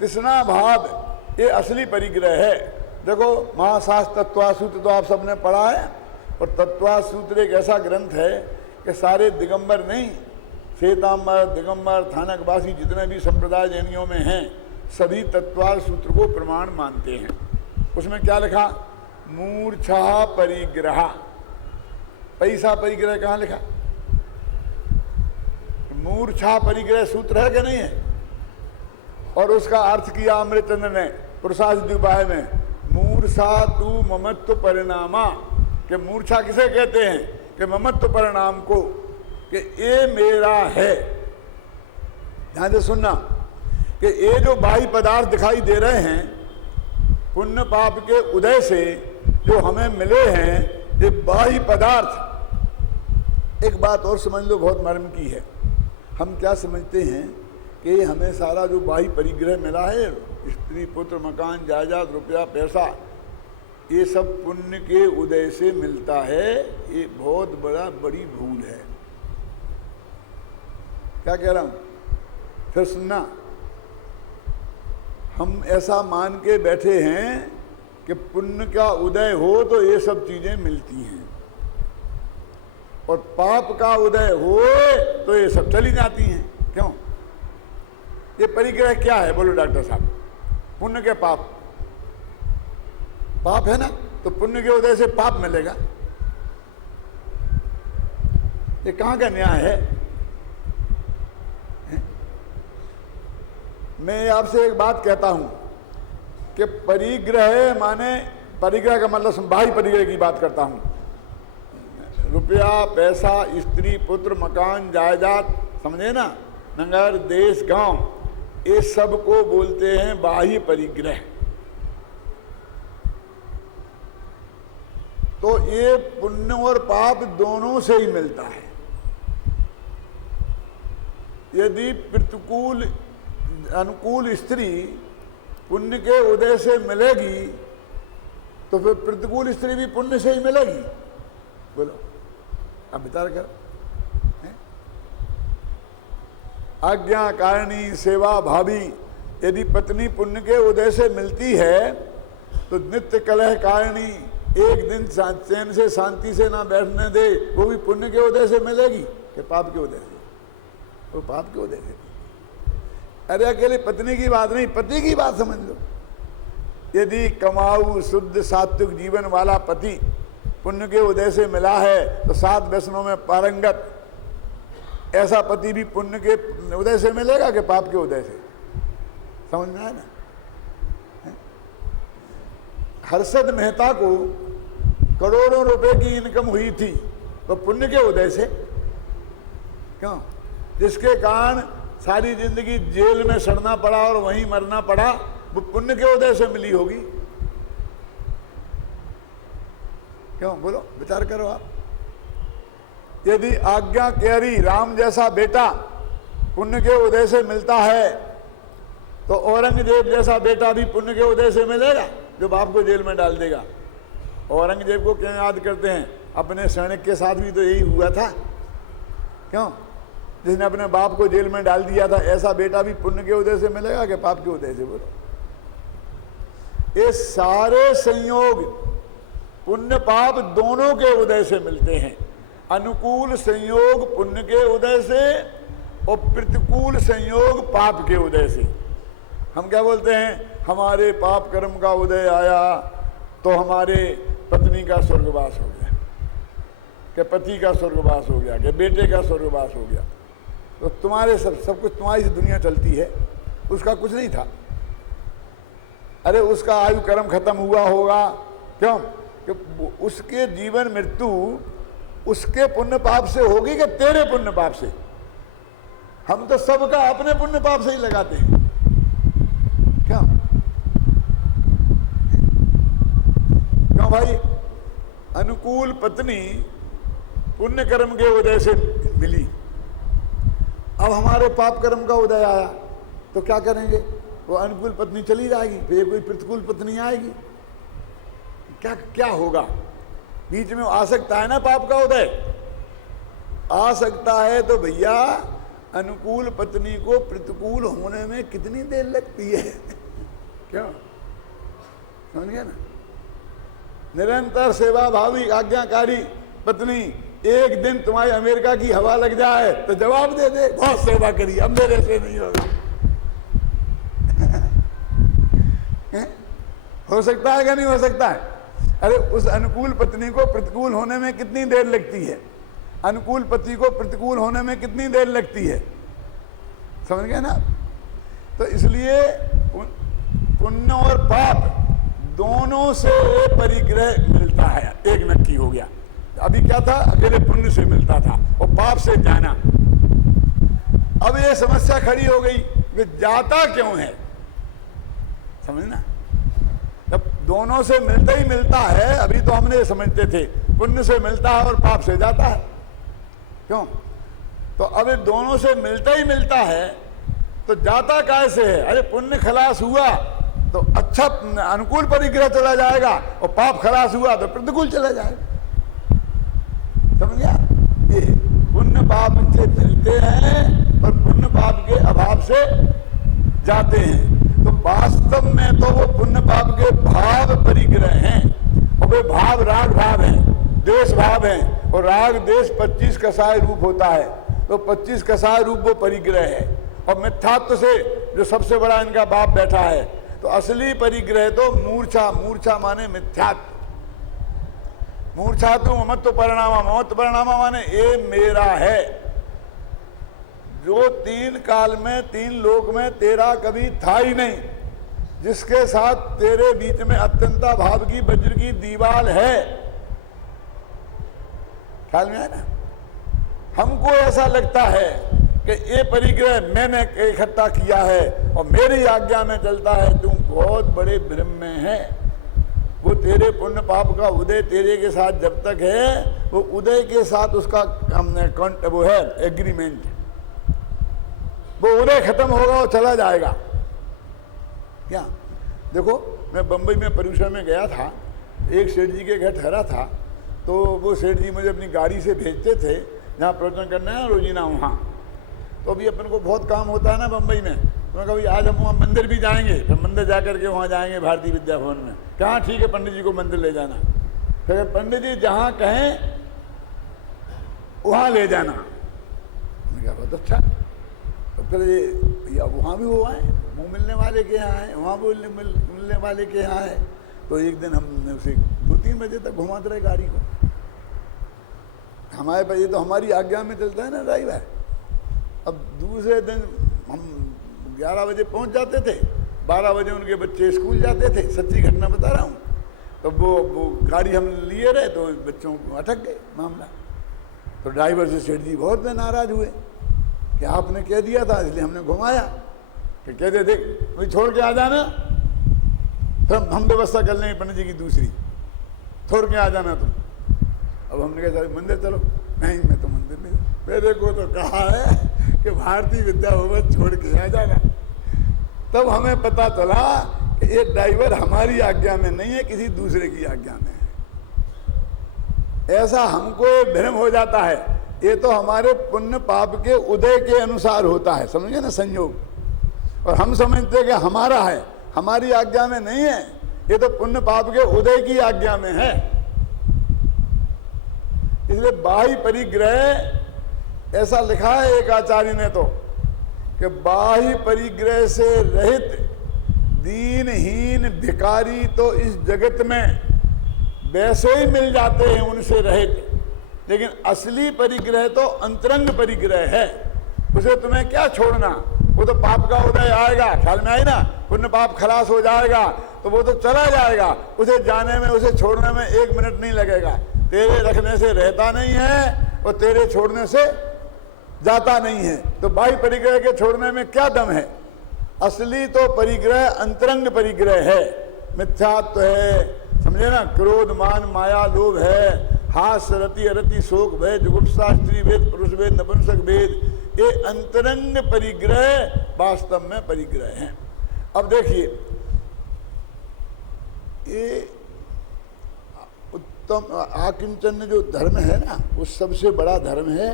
तृष्णा भाव ये असली परिग्रह है। देखो महाशास्त्र तत्वासूत्र तो आप सबने पढ़ा है, और तत्वासूत्र एक ऐसा ग्रंथ है कि सारे दिगंबर नहीं, श्वेतांबर दिगंबर थानकवासी जितने भी संप्रदाय जैनियों में हैं सभी तत्वार सूत्र को प्रमाण मानते हैं। उसमें क्या लिखा? मूर्छा परिग्रह। पैसा परिग्रह कहाँ लिखा? मूर्छा परिग्रह सूत्र है कि नहीं है? और उसका अर्थ किया अमृतचंद्र ने पुरुषार्थ उपाय में, मूर्छा तू ममत्व परिणामा। कि मूर्छा किसे कहते हैं? कि ममत्व परिणाम को, कि ये मेरा है। ध्यान से सुनना कि ये जो बाह्य पदार्थ दिखाई दे रहे हैं पुण्य पाप के उदय से जो हमें मिले हैं, ये बाह्य पदार्थ। एक बात और समझ लो, बहुत मर्म की है। हम क्या समझते हैं कि हमें सारा जो बाह्य परिग्रह मिला है, स्त्री पुत्र मकान जायदाद रुपया पैसा, ये सब पुण्य के उदय से मिलता है। ये बहुत बड़ी भूल है। क्या कह रहा हूं? फिर सुनना, हम ऐसा मान के बैठे हैं कि पुण्य का उदय हो तो ये सब चीजें मिलती हैं, और पाप का उदय हो तो ये सब चली जाती हैं। क्यों? ये परिग्रह क्या है? बोलो डॉक्टर साहब। पुण्य के पाप, पाप है ना, तो पुण्य के उदय से पाप मिलेगा। ये कहां का न्याय है? मैं आपसे एक बात कहता हूं कि परिग्रह माने, परिग्रह का मतलब बाह्य परिग्रह की बात करता हूं। रुपया पैसा स्त्री पुत्र मकान जायदाद, समझे ना, नगर देश गांव, ये सब को बोलते हैं बाह्य परिग्रह। तो ये पुण्य और पाप दोनों से ही मिलता है। यदि प्रतिकूल अनुकूल स्त्री पुण्य के उदय से मिलेगी तो फिर प्रतिकूल स्त्री भी पुण्य से ही मिलेगी। बोलो, अब विचार करो। आज्ञा कारिणी सेवा भावी, यदि पत्नी पुण्य के उदय से मिलती है तो नित्य कलह कारिणी, एक दिन चैन से शांति से ना बैठने दे, वो भी पुण्य के उदय से मिलेगी कि पाप के उदय से? वो पाप के उदय से। अरे अकेले पत्नी की बात नहीं, पति की बात समझ लो। यदि कमाऊ शुद्ध सात्विक जीवन वाला पति पुण्य के उदय से मिला है तो 7 व्यसनों में पारंगत, ऐसा पति भी पुण्य के उदय से मिलेगा कि पाप के उदय से? समझ में आया ना? हर्षद मेहता को करोड़ों रुपए की इनकम हुई थी तो पुण्य के उदय से। क्यों? जिसके कारण सारी जिंदगी जेल में सड़ना पड़ा और वहीं मरना पड़ा, वो पुण्य के उदय से मिली होगी। क्यों? बोलो, विचार करो आप। यदि आज्ञाकारी राम जैसा बेटा पुण्य के उदय से मिलता है तो औरंगजेब जैसा बेटा भी पुण्य के उदय से मिलेगा, जो बाप को जेल में डाल देगा। औरंगजेब को क्यों याद करते हैं? अपने सैनिक के साथ भी तो यही हुआ था। क्यों? जिसने अपने बाप को जेल में डाल दिया था, ऐसा बेटा भी पुण्य के उदय से मिलेगा कि पाप के उदय से? बोलो। ये सारे संयोग पुण्य पाप दोनों के उदय से मिलते हैं। अनुकूल संयोग पुण्य के उदय से और प्रतिकूल संयोग पाप के उदय से। हम क्या बोलते हैं? हमारे पाप कर्म का उदय आया तो हमारे पत्नी का स्वर्गवास हो गया, कि पति का स्वर्गवास हो गया, कि बेटे का स्वर्गवास हो गया। तो तुम्हारे सब कुछ तुम्हारी से दुनिया चलती है, उसका कुछ नहीं था। अरे उसका आयु कर्म खत्म हुआ होगा, क्यों? कि उसके जीवन मृत्यु उसके पुण्य पाप से होगी कि तेरे पुण्य पाप से? हम तो सबका अपने पुण्य पाप से ही लगाते हैं। क्यों? क्यों भाई? अनुकूल पत्नी पुण्य कर्म के उदय से मिली, अब हमारे पाप कर्म का उदय आया तो क्या करेंगे? वो अनुकूल पत्नी चली जाएगी, फिर कोई प्रतिकूल पत्नी आएगी। क्या क्या होगा? बीच में आ सकता है ना पाप का उदय, आ सकता है। तो भैया अनुकूल पत्नी को प्रतिकूल होने में कितनी देर लगती है? क्या समझ गया ना? निरंतर सेवा भावी आज्ञाकारी पत्नी एक दिन तुम्हारी अमेरिका की हवा लग जाए तो जवाब दे दे, बहुत सेवा करी, अब मेरे से नहीं होगा। हो सकता है क्या? नहीं हो सकता है? अरे उस अनुकूल पत्नी को प्रतिकूल होने में कितनी देर लगती है? अनुकूल पति को प्रतिकूल होने में कितनी देर लगती है? समझ गए ना? तो इसलिए पुण्य और पाप दोनों से परिग्रह मिलता है। एक नक्की हो गया। अभी क्या था? अकेले पुण्य से मिलता था और पाप से जाना। अब ये समस्या खड़ी हो गई कि जाता क्यों है? समझना? जब दोनों से मिलता ही मिलता है, अभी तो हमने ये समझते थे पुण्य से मिलता है और पाप से जाता है। क्यों? तो अब ये दोनों से मिलता ही मिलता है तो जाता कैसे है? अरे पुण्य खलास हुआ तो अच्छा अनुकूल परिग्रह चला जाएगा और पाप खलास हुआ तो प्रतिकूल चला जाएगा। समझ गया? ये पुण्य पाप से मिलते हैं और पुण्य पाप के अभाव से जाते हैं। तो वास्तव में तो वो पुण्य पाप के भाव परिग्रह हैं, और वे भाव राग भाव हैं, देश भाव हैं। और राग देश 25 कसाय रूप होता है, तो 25 कसाय रूप वो परिग्रह है। और मिथ्यात्व से जो सबसे बड़ा इनका बाप बैठा है, तो असली परिग्रह तो मूर्छा। मूर्छा माने मिथ्यात्व। मूर्छा तो ममत्व परिणामा, ममत्व परिणामा माने ये मेरा है, जो तीन काल में तीन लोक में तेरा कभी था ही नहीं, जिसके साथ तेरे बीच में अत्यंता भाव की वज्र की दीवार है। ख्याल में है ना? हमको ऐसा लगता है कि ये परिग्रह मैंने इकट्ठा किया है और मेरी आज्ञा में चलता है। तुम बहुत बड़े भ्रम में है। वो तेरे पुण्य पाप का उदय तेरे के साथ जब तक है, वो उदय के साथ उसका वो है एग्रीमेंट। वो उदय खत्म होगा और चला जाएगा। क्या देखो, मैं बंबई में पर्यूषण में गया था, एक सेठ जी के घर ठहरा था। तो वो सेठ जी मुझे अपनी गाड़ी से भेजते थे जहाँ प्रवचन करना है रोजीना वहाँ। तो अभी अपन को बहुत काम होता है ना बम्बई में, तो मैं कभी आज हम वहाँ मंदिर भी जाएंगे, तो मंदिर जा करके वहाँ जाएंगे भारतीय विद्या भवन में। कहाँ? ठीक है, पंडित जी को मंदिर ले जाना। फिर पंडित जी जहाँ कहें वहाँ ले जाना। मैंने कहा बहुत अच्छा। तो फिर ये भैया वहाँ भी वो आए, मुँह मिलने वाले के यहाँ है, वहाँ भी मिलने वाले के यहाँ है। तो एक दिन हमने उसे 2-3 बजे तक घुमाते रहे गाड़ी को। हमारे पास ये तो हमारी आज्ञा में चलता है ना ड्राइवर। अब दूसरे दिन हम 11 बजे पहुंच जाते थे, 12 बजे उनके बच्चे स्कूल जाते थे। सच्ची घटना बता रहा हूँ। तो वो गाड़ी हम लिए रहे तो बच्चों को अटक गए मामला। तो ड्राइवर से सेठ जी बहुत नाराज हुए कि आपने कह दिया था इसलिए हमने घुमाया। फिर कहते थे भाई छोड़ के आ जाना, फिर हम व्यवस्था कर लेंगे पंडित जी की दूसरी, छोड़ के आ जाना तुम। अब हमने कहा मंदिर चलो। नहीं मैं तो मंदिर नहीं, मेरे को तो कहा है कि भारतीय विद्या भवन छोड़ के आ जाना। तब हमें पता चला कि ये ड्राइवर हमारी आज्ञा में नहीं है, किसी दूसरे की आज्ञा में है। ऐसा हमको भ्रम हो जाता है। ये तो हमारे पुण्य पाप के उदय के अनुसार होता है, समझे ना, संयोग। और हम समझते हैं कि हमारा है, हमारी आज्ञा में नहीं है, ये तो पुण्य पाप के उदय की आज्ञा में है। इसलिए बाह्य परिग्रह, ऐसा लिखा है एक आचार्य ने तो, कि बाह्य परिग्रह से रहित दीनहीन भिखारी तो इस जगत में वैसे ही मिल जाते हैं उनसे रहित, लेकिन असली परिग्रह तो अंतरंग परिग्रह है। उसे तुम्हें क्या छोड़ना, वो तो पाप का उदय आएगा, ख्याल में आई ना, पुण्य पाप खलास हो जाएगा तो वो तो चला जाएगा, उसे जाने में, उसे छोड़ने में 1 मिनट नहीं लगेगा। तेरे रखने से रहता नहीं है और तेरे छोड़ने से जाता नहीं है। तो बाह्य परिग्रह के छोड़ने में क्या दम है? असली तो परिग्रह अंतरंग परिग्रह है, मिथ्यात्व है, समझे ना, क्रोध मान माया लोभ है, हास रति अरति शोक भय जुगुप्सा स्त्री भेद पुरुष भेद नपुंसक भेद, ये अंतरंग परिग्रह वास्तव में परिग्रह है। अब देखिए, ये उत्तम आकिंचन जो धर्म है ना, वो सबसे बड़ा धर्म है।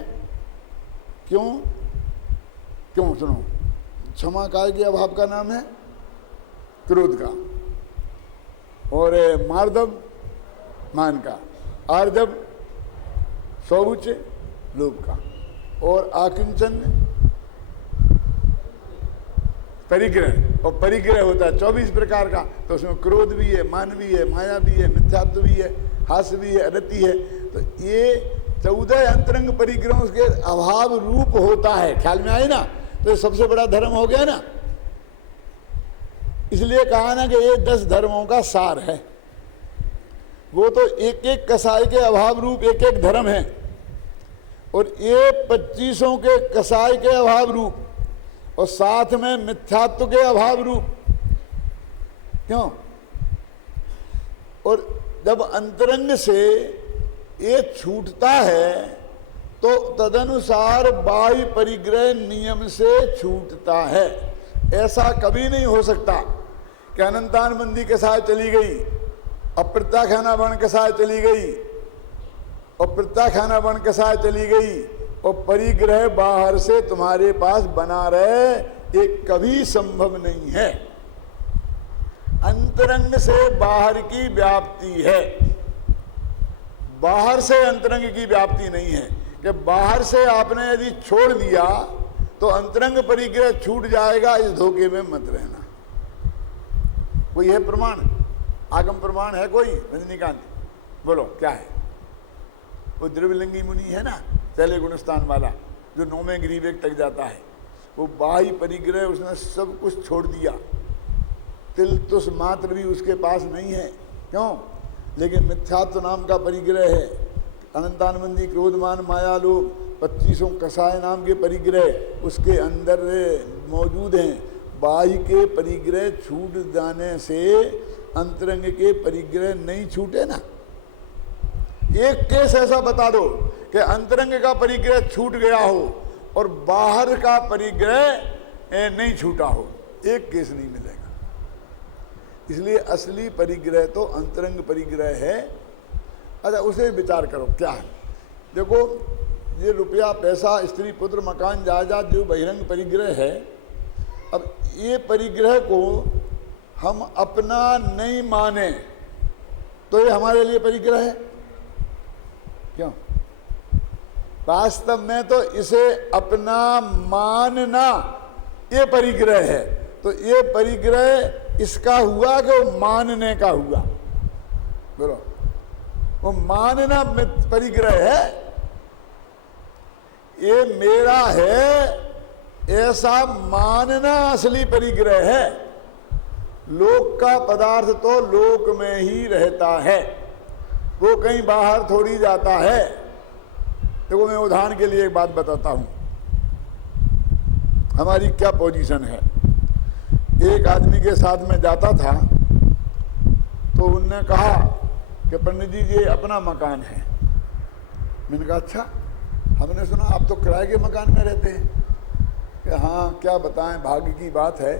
क्यों? क्यों? सुनो, क्षमा काय के अभाव का नाम है क्रोध का, और मार्दव मान का, आर्जव शौच लोभ का, और आकिंचन परिग्रह। और परिग्रह होता है 24 प्रकार का, तो उसमें क्रोध भी है, मान भी है, माया भी है, मिथ्यात्व भी है, हास्य भी है, अरति है। तो ये 14 अंतरंग परिग्रहों के अभाव रूप होता है, ख्याल में आई ना। तो ये सबसे बड़ा धर्म हो गया ना। इसलिए कहा ना कि ये 10 धर्मों का सार है। वो तो एक एक कसाई के अभाव रूप एक एक धर्म है, और ये 25 के कसाई के अभाव रूप, और साथ में मिथ्यात्व के अभाव रूप। क्यों? और जब अंतरंग से ये छूटता है तो तदनुसार बाह्य परिग्रह नियम से छूटता है। ऐसा कभी नहीं हो सकता कि अनंतान बंदी कसाय चली गई, अप्रत्याखाना वर्ण कसाय चली गई, और प्रत्याखाना वर्ण कसाय चली गई, और परिग्रह बाहर से तुम्हारे पास बना रहे, ये कभी संभव नहीं है। अंतरंग से बाहर की व्याप्ति है, बाहर से अंतरंग की व्याप्ति नहीं है। कि बाहर से आपने यदि छोड़ दिया तो अंतरंग परिग्रह छूट जाएगा, इस धोखे में मत रहना। कोई है प्रमाण, आगम प्रमाण है कोई? रजनीकांत बोलो क्या है? वो द्रव्यलिंगी मुनि है ना, पहले गुणस्थान वाला, जो 9वें ग्रीवेक तक जाता है, वो बाह्य परिग्रह उसने सब कुछ छोड़ दिया, तिल तुस मात्र भी उसके पास नहीं है। क्यों? लेकिन मिथ्यात्व नाम का परिग्रह है, अनंतानबंदी क्रोधमान माया लोभ 25 कसाय नाम के परिग्रह उसके अंदर मौजूद हैं। बाह्य के परिग्रह छूट जाने से अंतरंग के परिग्रह नहीं छूटे ना। एक केस ऐसा बता दो कि अंतरंग का परिग्रह छूट गया हो और बाहर का परिग्रह नहीं छूटा हो, एक केस नहीं मिलेगा। इसलिए असली परिग्रह तो अंतरंग परिग्रह है। अच्छा, उसे विचार करो क्या है। देखो, ये रुपया पैसा स्त्री पुत्र मकान जायदाद जो बहिरंग परिग्रह है, अब ये परिग्रह को हम अपना नहीं माने तो ये हमारे लिए परिग्रह है। क्यों? वास्तव में तो इसे अपना मानना ये परिग्रह है। तो ये परिग्रह इसका हुआ कि वो मानने का हुआ? बोलो, वो मानना परिग्रह है। ये मेरा है ऐसा मानना असली परिग्रह है। लोक का पदार्थ तो लोक में ही रहता है, वो कहीं बाहर थोड़ी जाता है। देखो, मैं उदाहरण के लिए एक बात बताता हूं, हमारी क्या पोजीशन है। एक आदमी के साथ में जाता था तो उनने कहा कि पंडित जी ये अपना मकान है। मैंने कहा अच्छा, हमने सुना आप तो किराए के मकान में रहते हैं। कि हाँ क्या बताएं, भाग्य की बात है,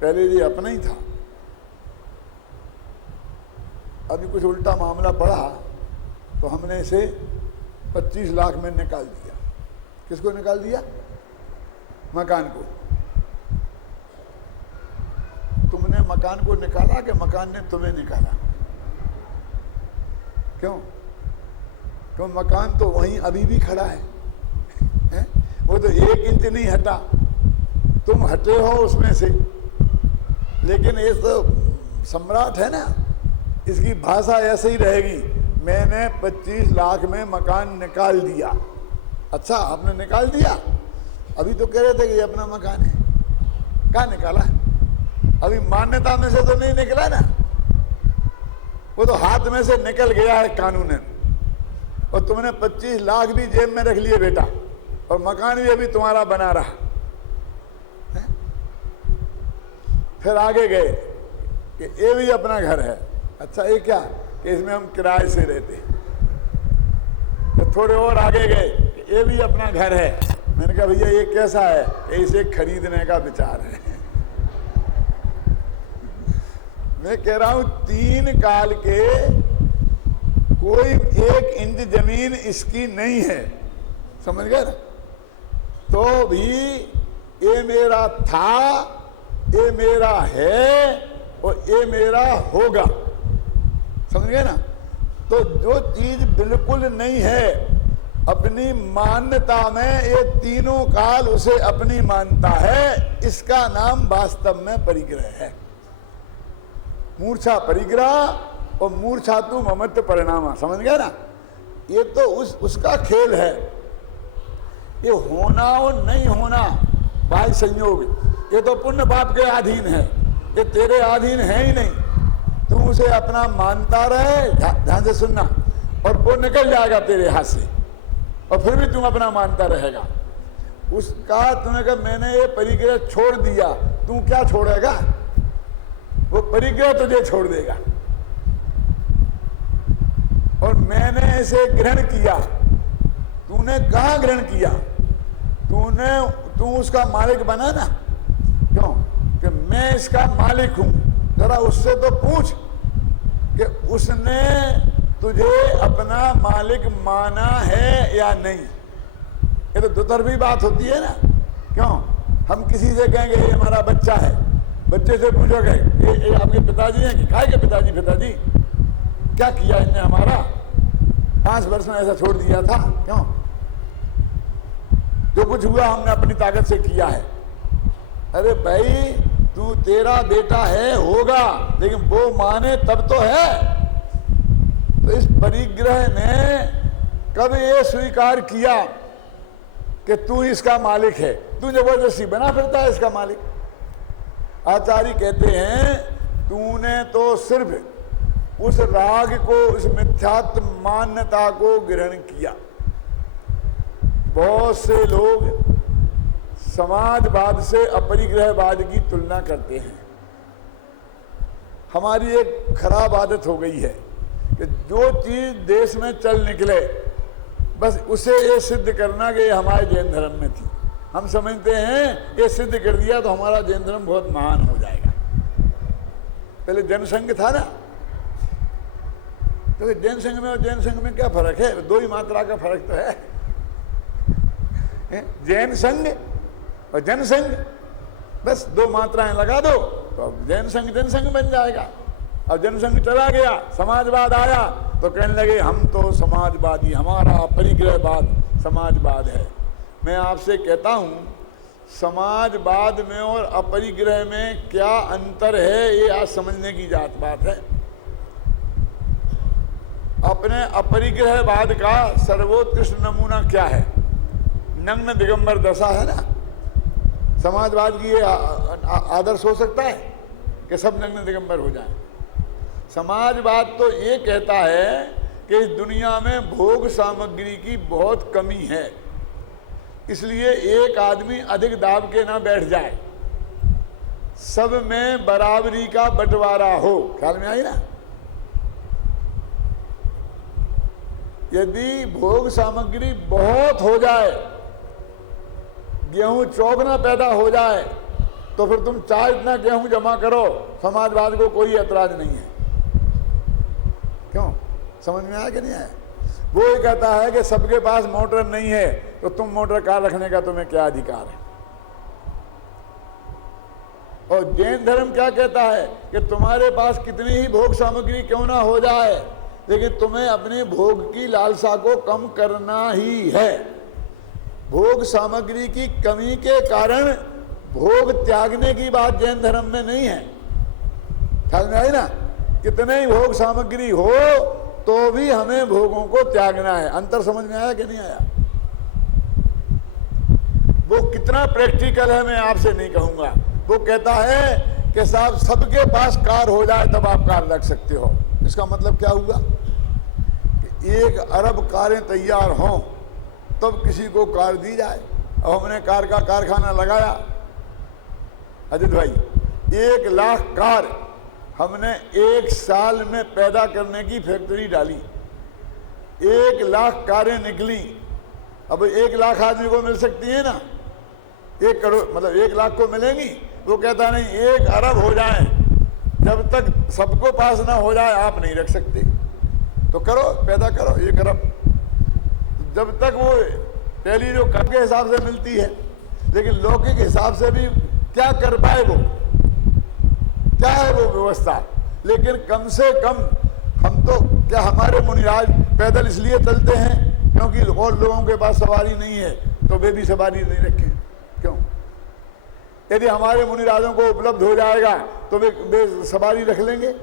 पहले ये अपना ही था, अभी कुछ उल्टा मामला पड़ा तो हमने इसे 25 लाख में निकाल दिया। किसको निकाल दिया? मकान को। तुमने मकान को निकाला कि मकान ने तुम्हें निकाला? क्यों? क्यों? मकान तो वहीं अभी भी खड़ा है, वो तो 1 इंच नहीं हटा, तुम हटे हो उसमें से। लेकिन ये तो सम्राट है ना, इसकी भाषा ऐसे ही रहेगी, मैंने 25 लाख में मकान निकाल दिया। अच्छा आपने निकाल दिया, अभी तो कह रहे थे कि ये अपना मकान है, कहाँ निकाला? अभी मान्यता में से तो नहीं निकला ना, वो तो हाथ में से निकल गया है कानूनन। और तुमने 25 लाख भी जेब में रख लिए बेटा, और मकान भी अभी तुम्हारा बना रहा है? फिर आगे गए कि ये भी अपना घर है। अच्छा ये क्या कि इसमें हम किराए से रहते। तो थोड़े और आगे गए कि ये भी अपना घर है। मैंने कहा भैया ये कैसा है? कि इसे खरीदने का विचार है। मैं कह रहा हूं 3 काल के कोई 1 इंच जमीन इसकी नहीं है, समझ गए ना? तो भी ये मेरा था, ये मेरा है और ये मेरा होगा, समझ गए ना? तो जो चीज बिल्कुल नहीं है अपनी मान्यता में, ये तीनों काल उसे अपनी मानता है, इसका नाम वास्तव में परिग्रह है। मूर्छा परिग्रह और मूर्छा तु ममत्व परिणामा, समझ गए ना? ये तो उसका खेल है। ये होना और नहीं होना बाह्य संयोग, ये तो पुण्य पाप के अधीन है, ये तेरे अधीन है ही नहीं। तू उसे अपना मानता रहे, ध्यान से सुनना, और वो निकल जाएगा तेरे हाथ से, और फिर भी तुम अपना मानता रहेगा उसका। तूने कहा मैंने ये परिग्रह छोड़ दिया, तू क्या छोड़ेगा? वो परिग्रह तुझे छोड़ देगा। और मैंने इसे ग्रहण किया, तूने कहाँ ग्रहण किया? तू उसका मालिक बना ना। क्यों? कि मैं इसका मालिक हूं। जरा उससे तो पूछ कि उसने तुझे अपना मालिक माना है या नहीं। ये तो दुतरफी बात होती है ना। क्यों? हम किसी से कहेंगे ये हमारा बच्चा है, बच्चे से पूछोगे ये आपके पिताजी हैं कि काय के पिताजी? पिताजी क्या किया इनने हमारा? 5 वर्ष में ऐसा छोड़ दिया था। क्यों? जो कुछ हुआ हमने अपनी ताकत से किया है। अरे भाई तू तेरा बेटा है, होगा, लेकिन वो माने तब तो है। तो इस परिग्रह ने कब ये स्वीकार किया कि तू इसका मालिक है? तू जबरदस्ती बना फिरता है इसका मालिक। आचार्य कहते हैं तूने तो सिर्फ उस राग को, उस मिथ्यात्व मान्यता को ग्रहण किया। बहुत से लोग समाजवाद से अपरिग्रहवाद की तुलना करते हैं। हमारी एक खराब आदत हो गई है कि जो चीज देश में चल निकले बस उसे ये सिद्ध करना कि ये हमारे जैन धर्म में थी। हम समझते हैं ये सिद्ध कर दिया तो हमारा जैन धर्म बहुत महान हो जाएगा। पहले जनसंघ था ना, तो जैन संघ में और जैन संघ में क्या फर्क है? 2 ही मात्रा का फर्क तो है। जैन संघ और जनसंघ, बस 2 मात्राएं लगा दो तो अब जैन संघ जनसंघ बन जाएगा। अब जनसंघ चला गया, समाजवाद आया तो कहने लगे हम तो समाजवादी, हमारा परिग्रहवाद समाजवाद है। मैं आपसे कहता हूं समाजवाद में और अपरिग्रह में क्या अंतर है, ये आज समझने की बात है। अपने अपरिग्रहवाद का सर्वोत्कृष्ट नमूना क्या है? नग्न दिगंबर दशा है ना। समाजवाद की ये आदर्श हो सकता है कि सब नग्न दिगंबर हो जाएं? समाजवाद तो ये कहता है कि इस दुनिया में भोग सामग्री की बहुत कमी है, इसलिए एक आदमी अधिक दाब के ना बैठ जाए, सब में बराबरी का बंटवारा हो। ख्याल में आई ना? यदि भोग सामग्री बहुत हो जाए, गेहूं चौगुना पैदा हो जाए, तो फिर तुम चाहे इतना गेहूं जमा करो, समाजवाद को कोई ऐतराज नहीं है। क्यों? समझ में आया कि नहीं आया? वो ये कहता है कि सबके पास मोटर नहीं है, तो तुम मोटर कार रखने का तुम्हें क्या अधिकार है? और जैन धर्म क्या कहता है कि तुम्हारे पास कितनी ही भोग सामग्री क्यों ना हो जाए, लेकिन तुम्हें अपने भोग की लालसा को कम करना ही है। भोग सामग्री की कमी के कारण भोग त्यागने की बात जैन धर्म में नहीं है। ख्याल में आई ना? कितने ही भोग सामग्री हो तो भी हमें भोगों को त्यागना है। अंतर समझ में आया कि नहीं आया? वो कितना प्रैक्टिकल है मैं आपसे नहीं कहूंगा। वो कहता है कि साहब सबके पास कार हो जाए तब आप कार रख सकते हो। इसका मतलब क्या हुआ कि 1 अरब कारें तैयार हों तब किसी को कार दी जाए। अब हमने कार का कारखाना लगाया अजित भाई, 1 लाख कार हमने 1 साल में पैदा करने की फैक्ट्री डाली, 1 लाख कारें निकली। अब 1 लाख आदमी को मिल सकती है ना? 1 करोड़ मतलब 1 लाख को मिलेंगी? वो कहता नहीं, 1 अरब हो जाए, जब तक सबको पास ना हो जाए आप नहीं रख सकते। तो करो, पैदा करो 1 अरब, जब तक वो पहली जो कब के हिसाब से मिलती है, लेकिन लौकिक हिसाब से भी क्या कर पाए वो, क्या है वो व्यवस्था। लेकिन कम से कम हम तो क्या, हमारे मुनिराज पैदल इसलिए चलते हैं क्योंकि और लोगों के पास सवारी नहीं है, तो वे भी सवारी नहीं रखें। क्यों? यदि हमारे मुनिराजों को उपलब्ध हो जाएगा तो वे सवारी रख लेंगे।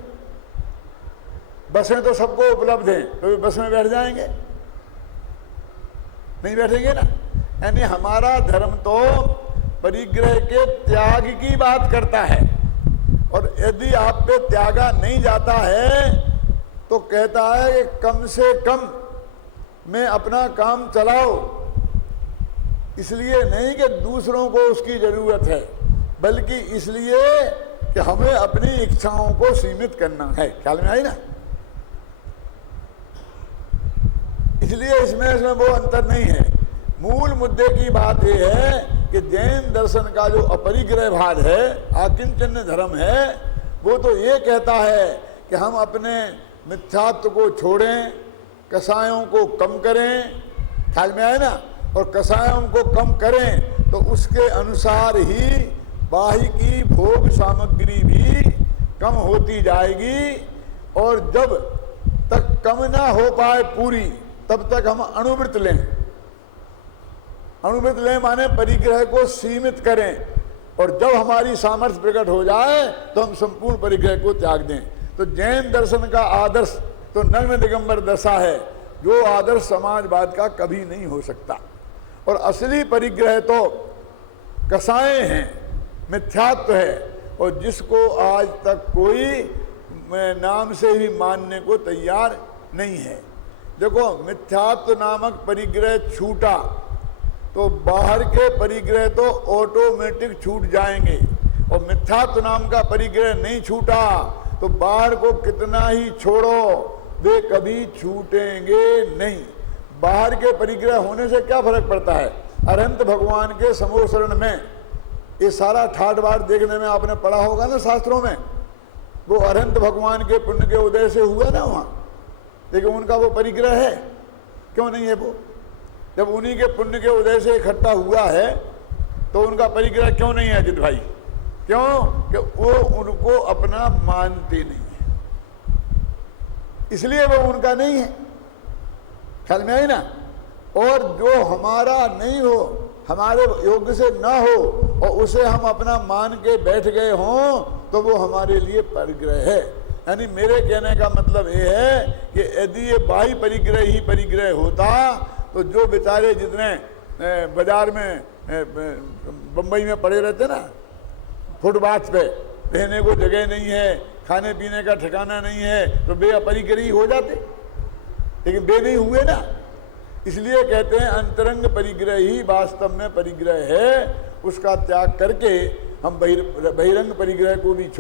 बसें तो सबको उपलब्ध हैं, तो वे बस में बैठ जाएंगे? नहीं बैठेंगे ना। यानी हमारा धर्म तो परिग्रह के त्याग की बात करता है, और यदि आप पे त्यागा नहीं जाता है तो कहता है कि कम से कम में अपना काम चलाओ। इसलिए नहीं कि दूसरों को उसकी जरूरत है, बल्कि इसलिए कि हमें अपनी इच्छाओं को सीमित करना है। ख्याल में आई ना? इसलिए इसमें वो अंतर नहीं है। मूल मुद्दे की बात यह है कि जैन दर्शन का जो अपरिग्रह भाग है, आकिंचन्य धर्म है, वो तो ये कहता है कि हम अपने मिथ्यात्व को छोड़ें, कसायों को कम करें। ख्याल में आए ना? और कसायों को कम करें तो उसके अनुसार ही बाह्य की भोग सामग्री भी कम होती जाएगी, और जब तक कम ना हो पाए पूरी, तब तक हम अणुव्रत लें। अणुव्रत लें माने परिग्रह को सीमित करें, और जब हमारी सामर्थ्य प्रकट हो जाए तो हम संपूर्ण परिग्रह को त्याग दें। तो जैन दर्शन का आदर्श तो नग्न दिगंबर दशा है, जो आदर्श समाजवाद का कभी नहीं हो सकता। और असली परिग्रह तो कसाएं हैं, मिथ्यात्व है, और जिसको आज तक कोई नाम से ही मानने को तैयार नहीं है। देखो, मिथ्यात्व नामक परिग्रह छूटा तो बाहर के परिग्रह तो ऑटोमेटिक छूट जाएंगे, और मिथ्यात्व नाम का परिग्रह नहीं छूटा तो बाहर को कितना ही छोड़ो वे कभी छूटेंगे नहीं। बाहर के परिग्रह होने से क्या फर्क पड़ता है? अरहंत भगवान के समोसरण में ये सारा ठाट बाट देखने में आपने पढ़ा होगा ना शास्त्रों में, वो अरहंत भगवान के पुण्य के उदय से हुआ ना वहाँ, लेकिन उनका वो परिग्रह है क्यों नहीं है? वो जब उन्हीं के पुण्य के उदय से इकट्ठा हुआ है तो उनका परिग्रह क्यों नहीं है अजित भाई? क्यों? कि वो उनको अपना मानते नहीं है, इसलिए वो उनका नहीं है। ख्याल में आई ना? और जो हमारा नहीं हो, हमारे योग्य से ना हो, और उसे हम अपना मान के बैठ गए हों, तो वो हमारे लिए परिग्रह है। यानी मेरे कहने का मतलब ये है कि यदि ये बाह्य परिग्रह ही परिग्रह होता तो जो बेचारे जितने बाजार में बम्बई में पड़े रहते ना, फुटपाथ पे, रहने को जगह नहीं है, खाने पीने का ठिकाना नहीं है, तो वे अपरिग्रही हो जाते, लेकिन वे नहीं हुए ना। इसलिए कहते हैं अंतरंग परिग्रह ही वास्तव में परिग्रह है। उसका त्याग करके हम बहिरंग परिग्रह को भी छोड़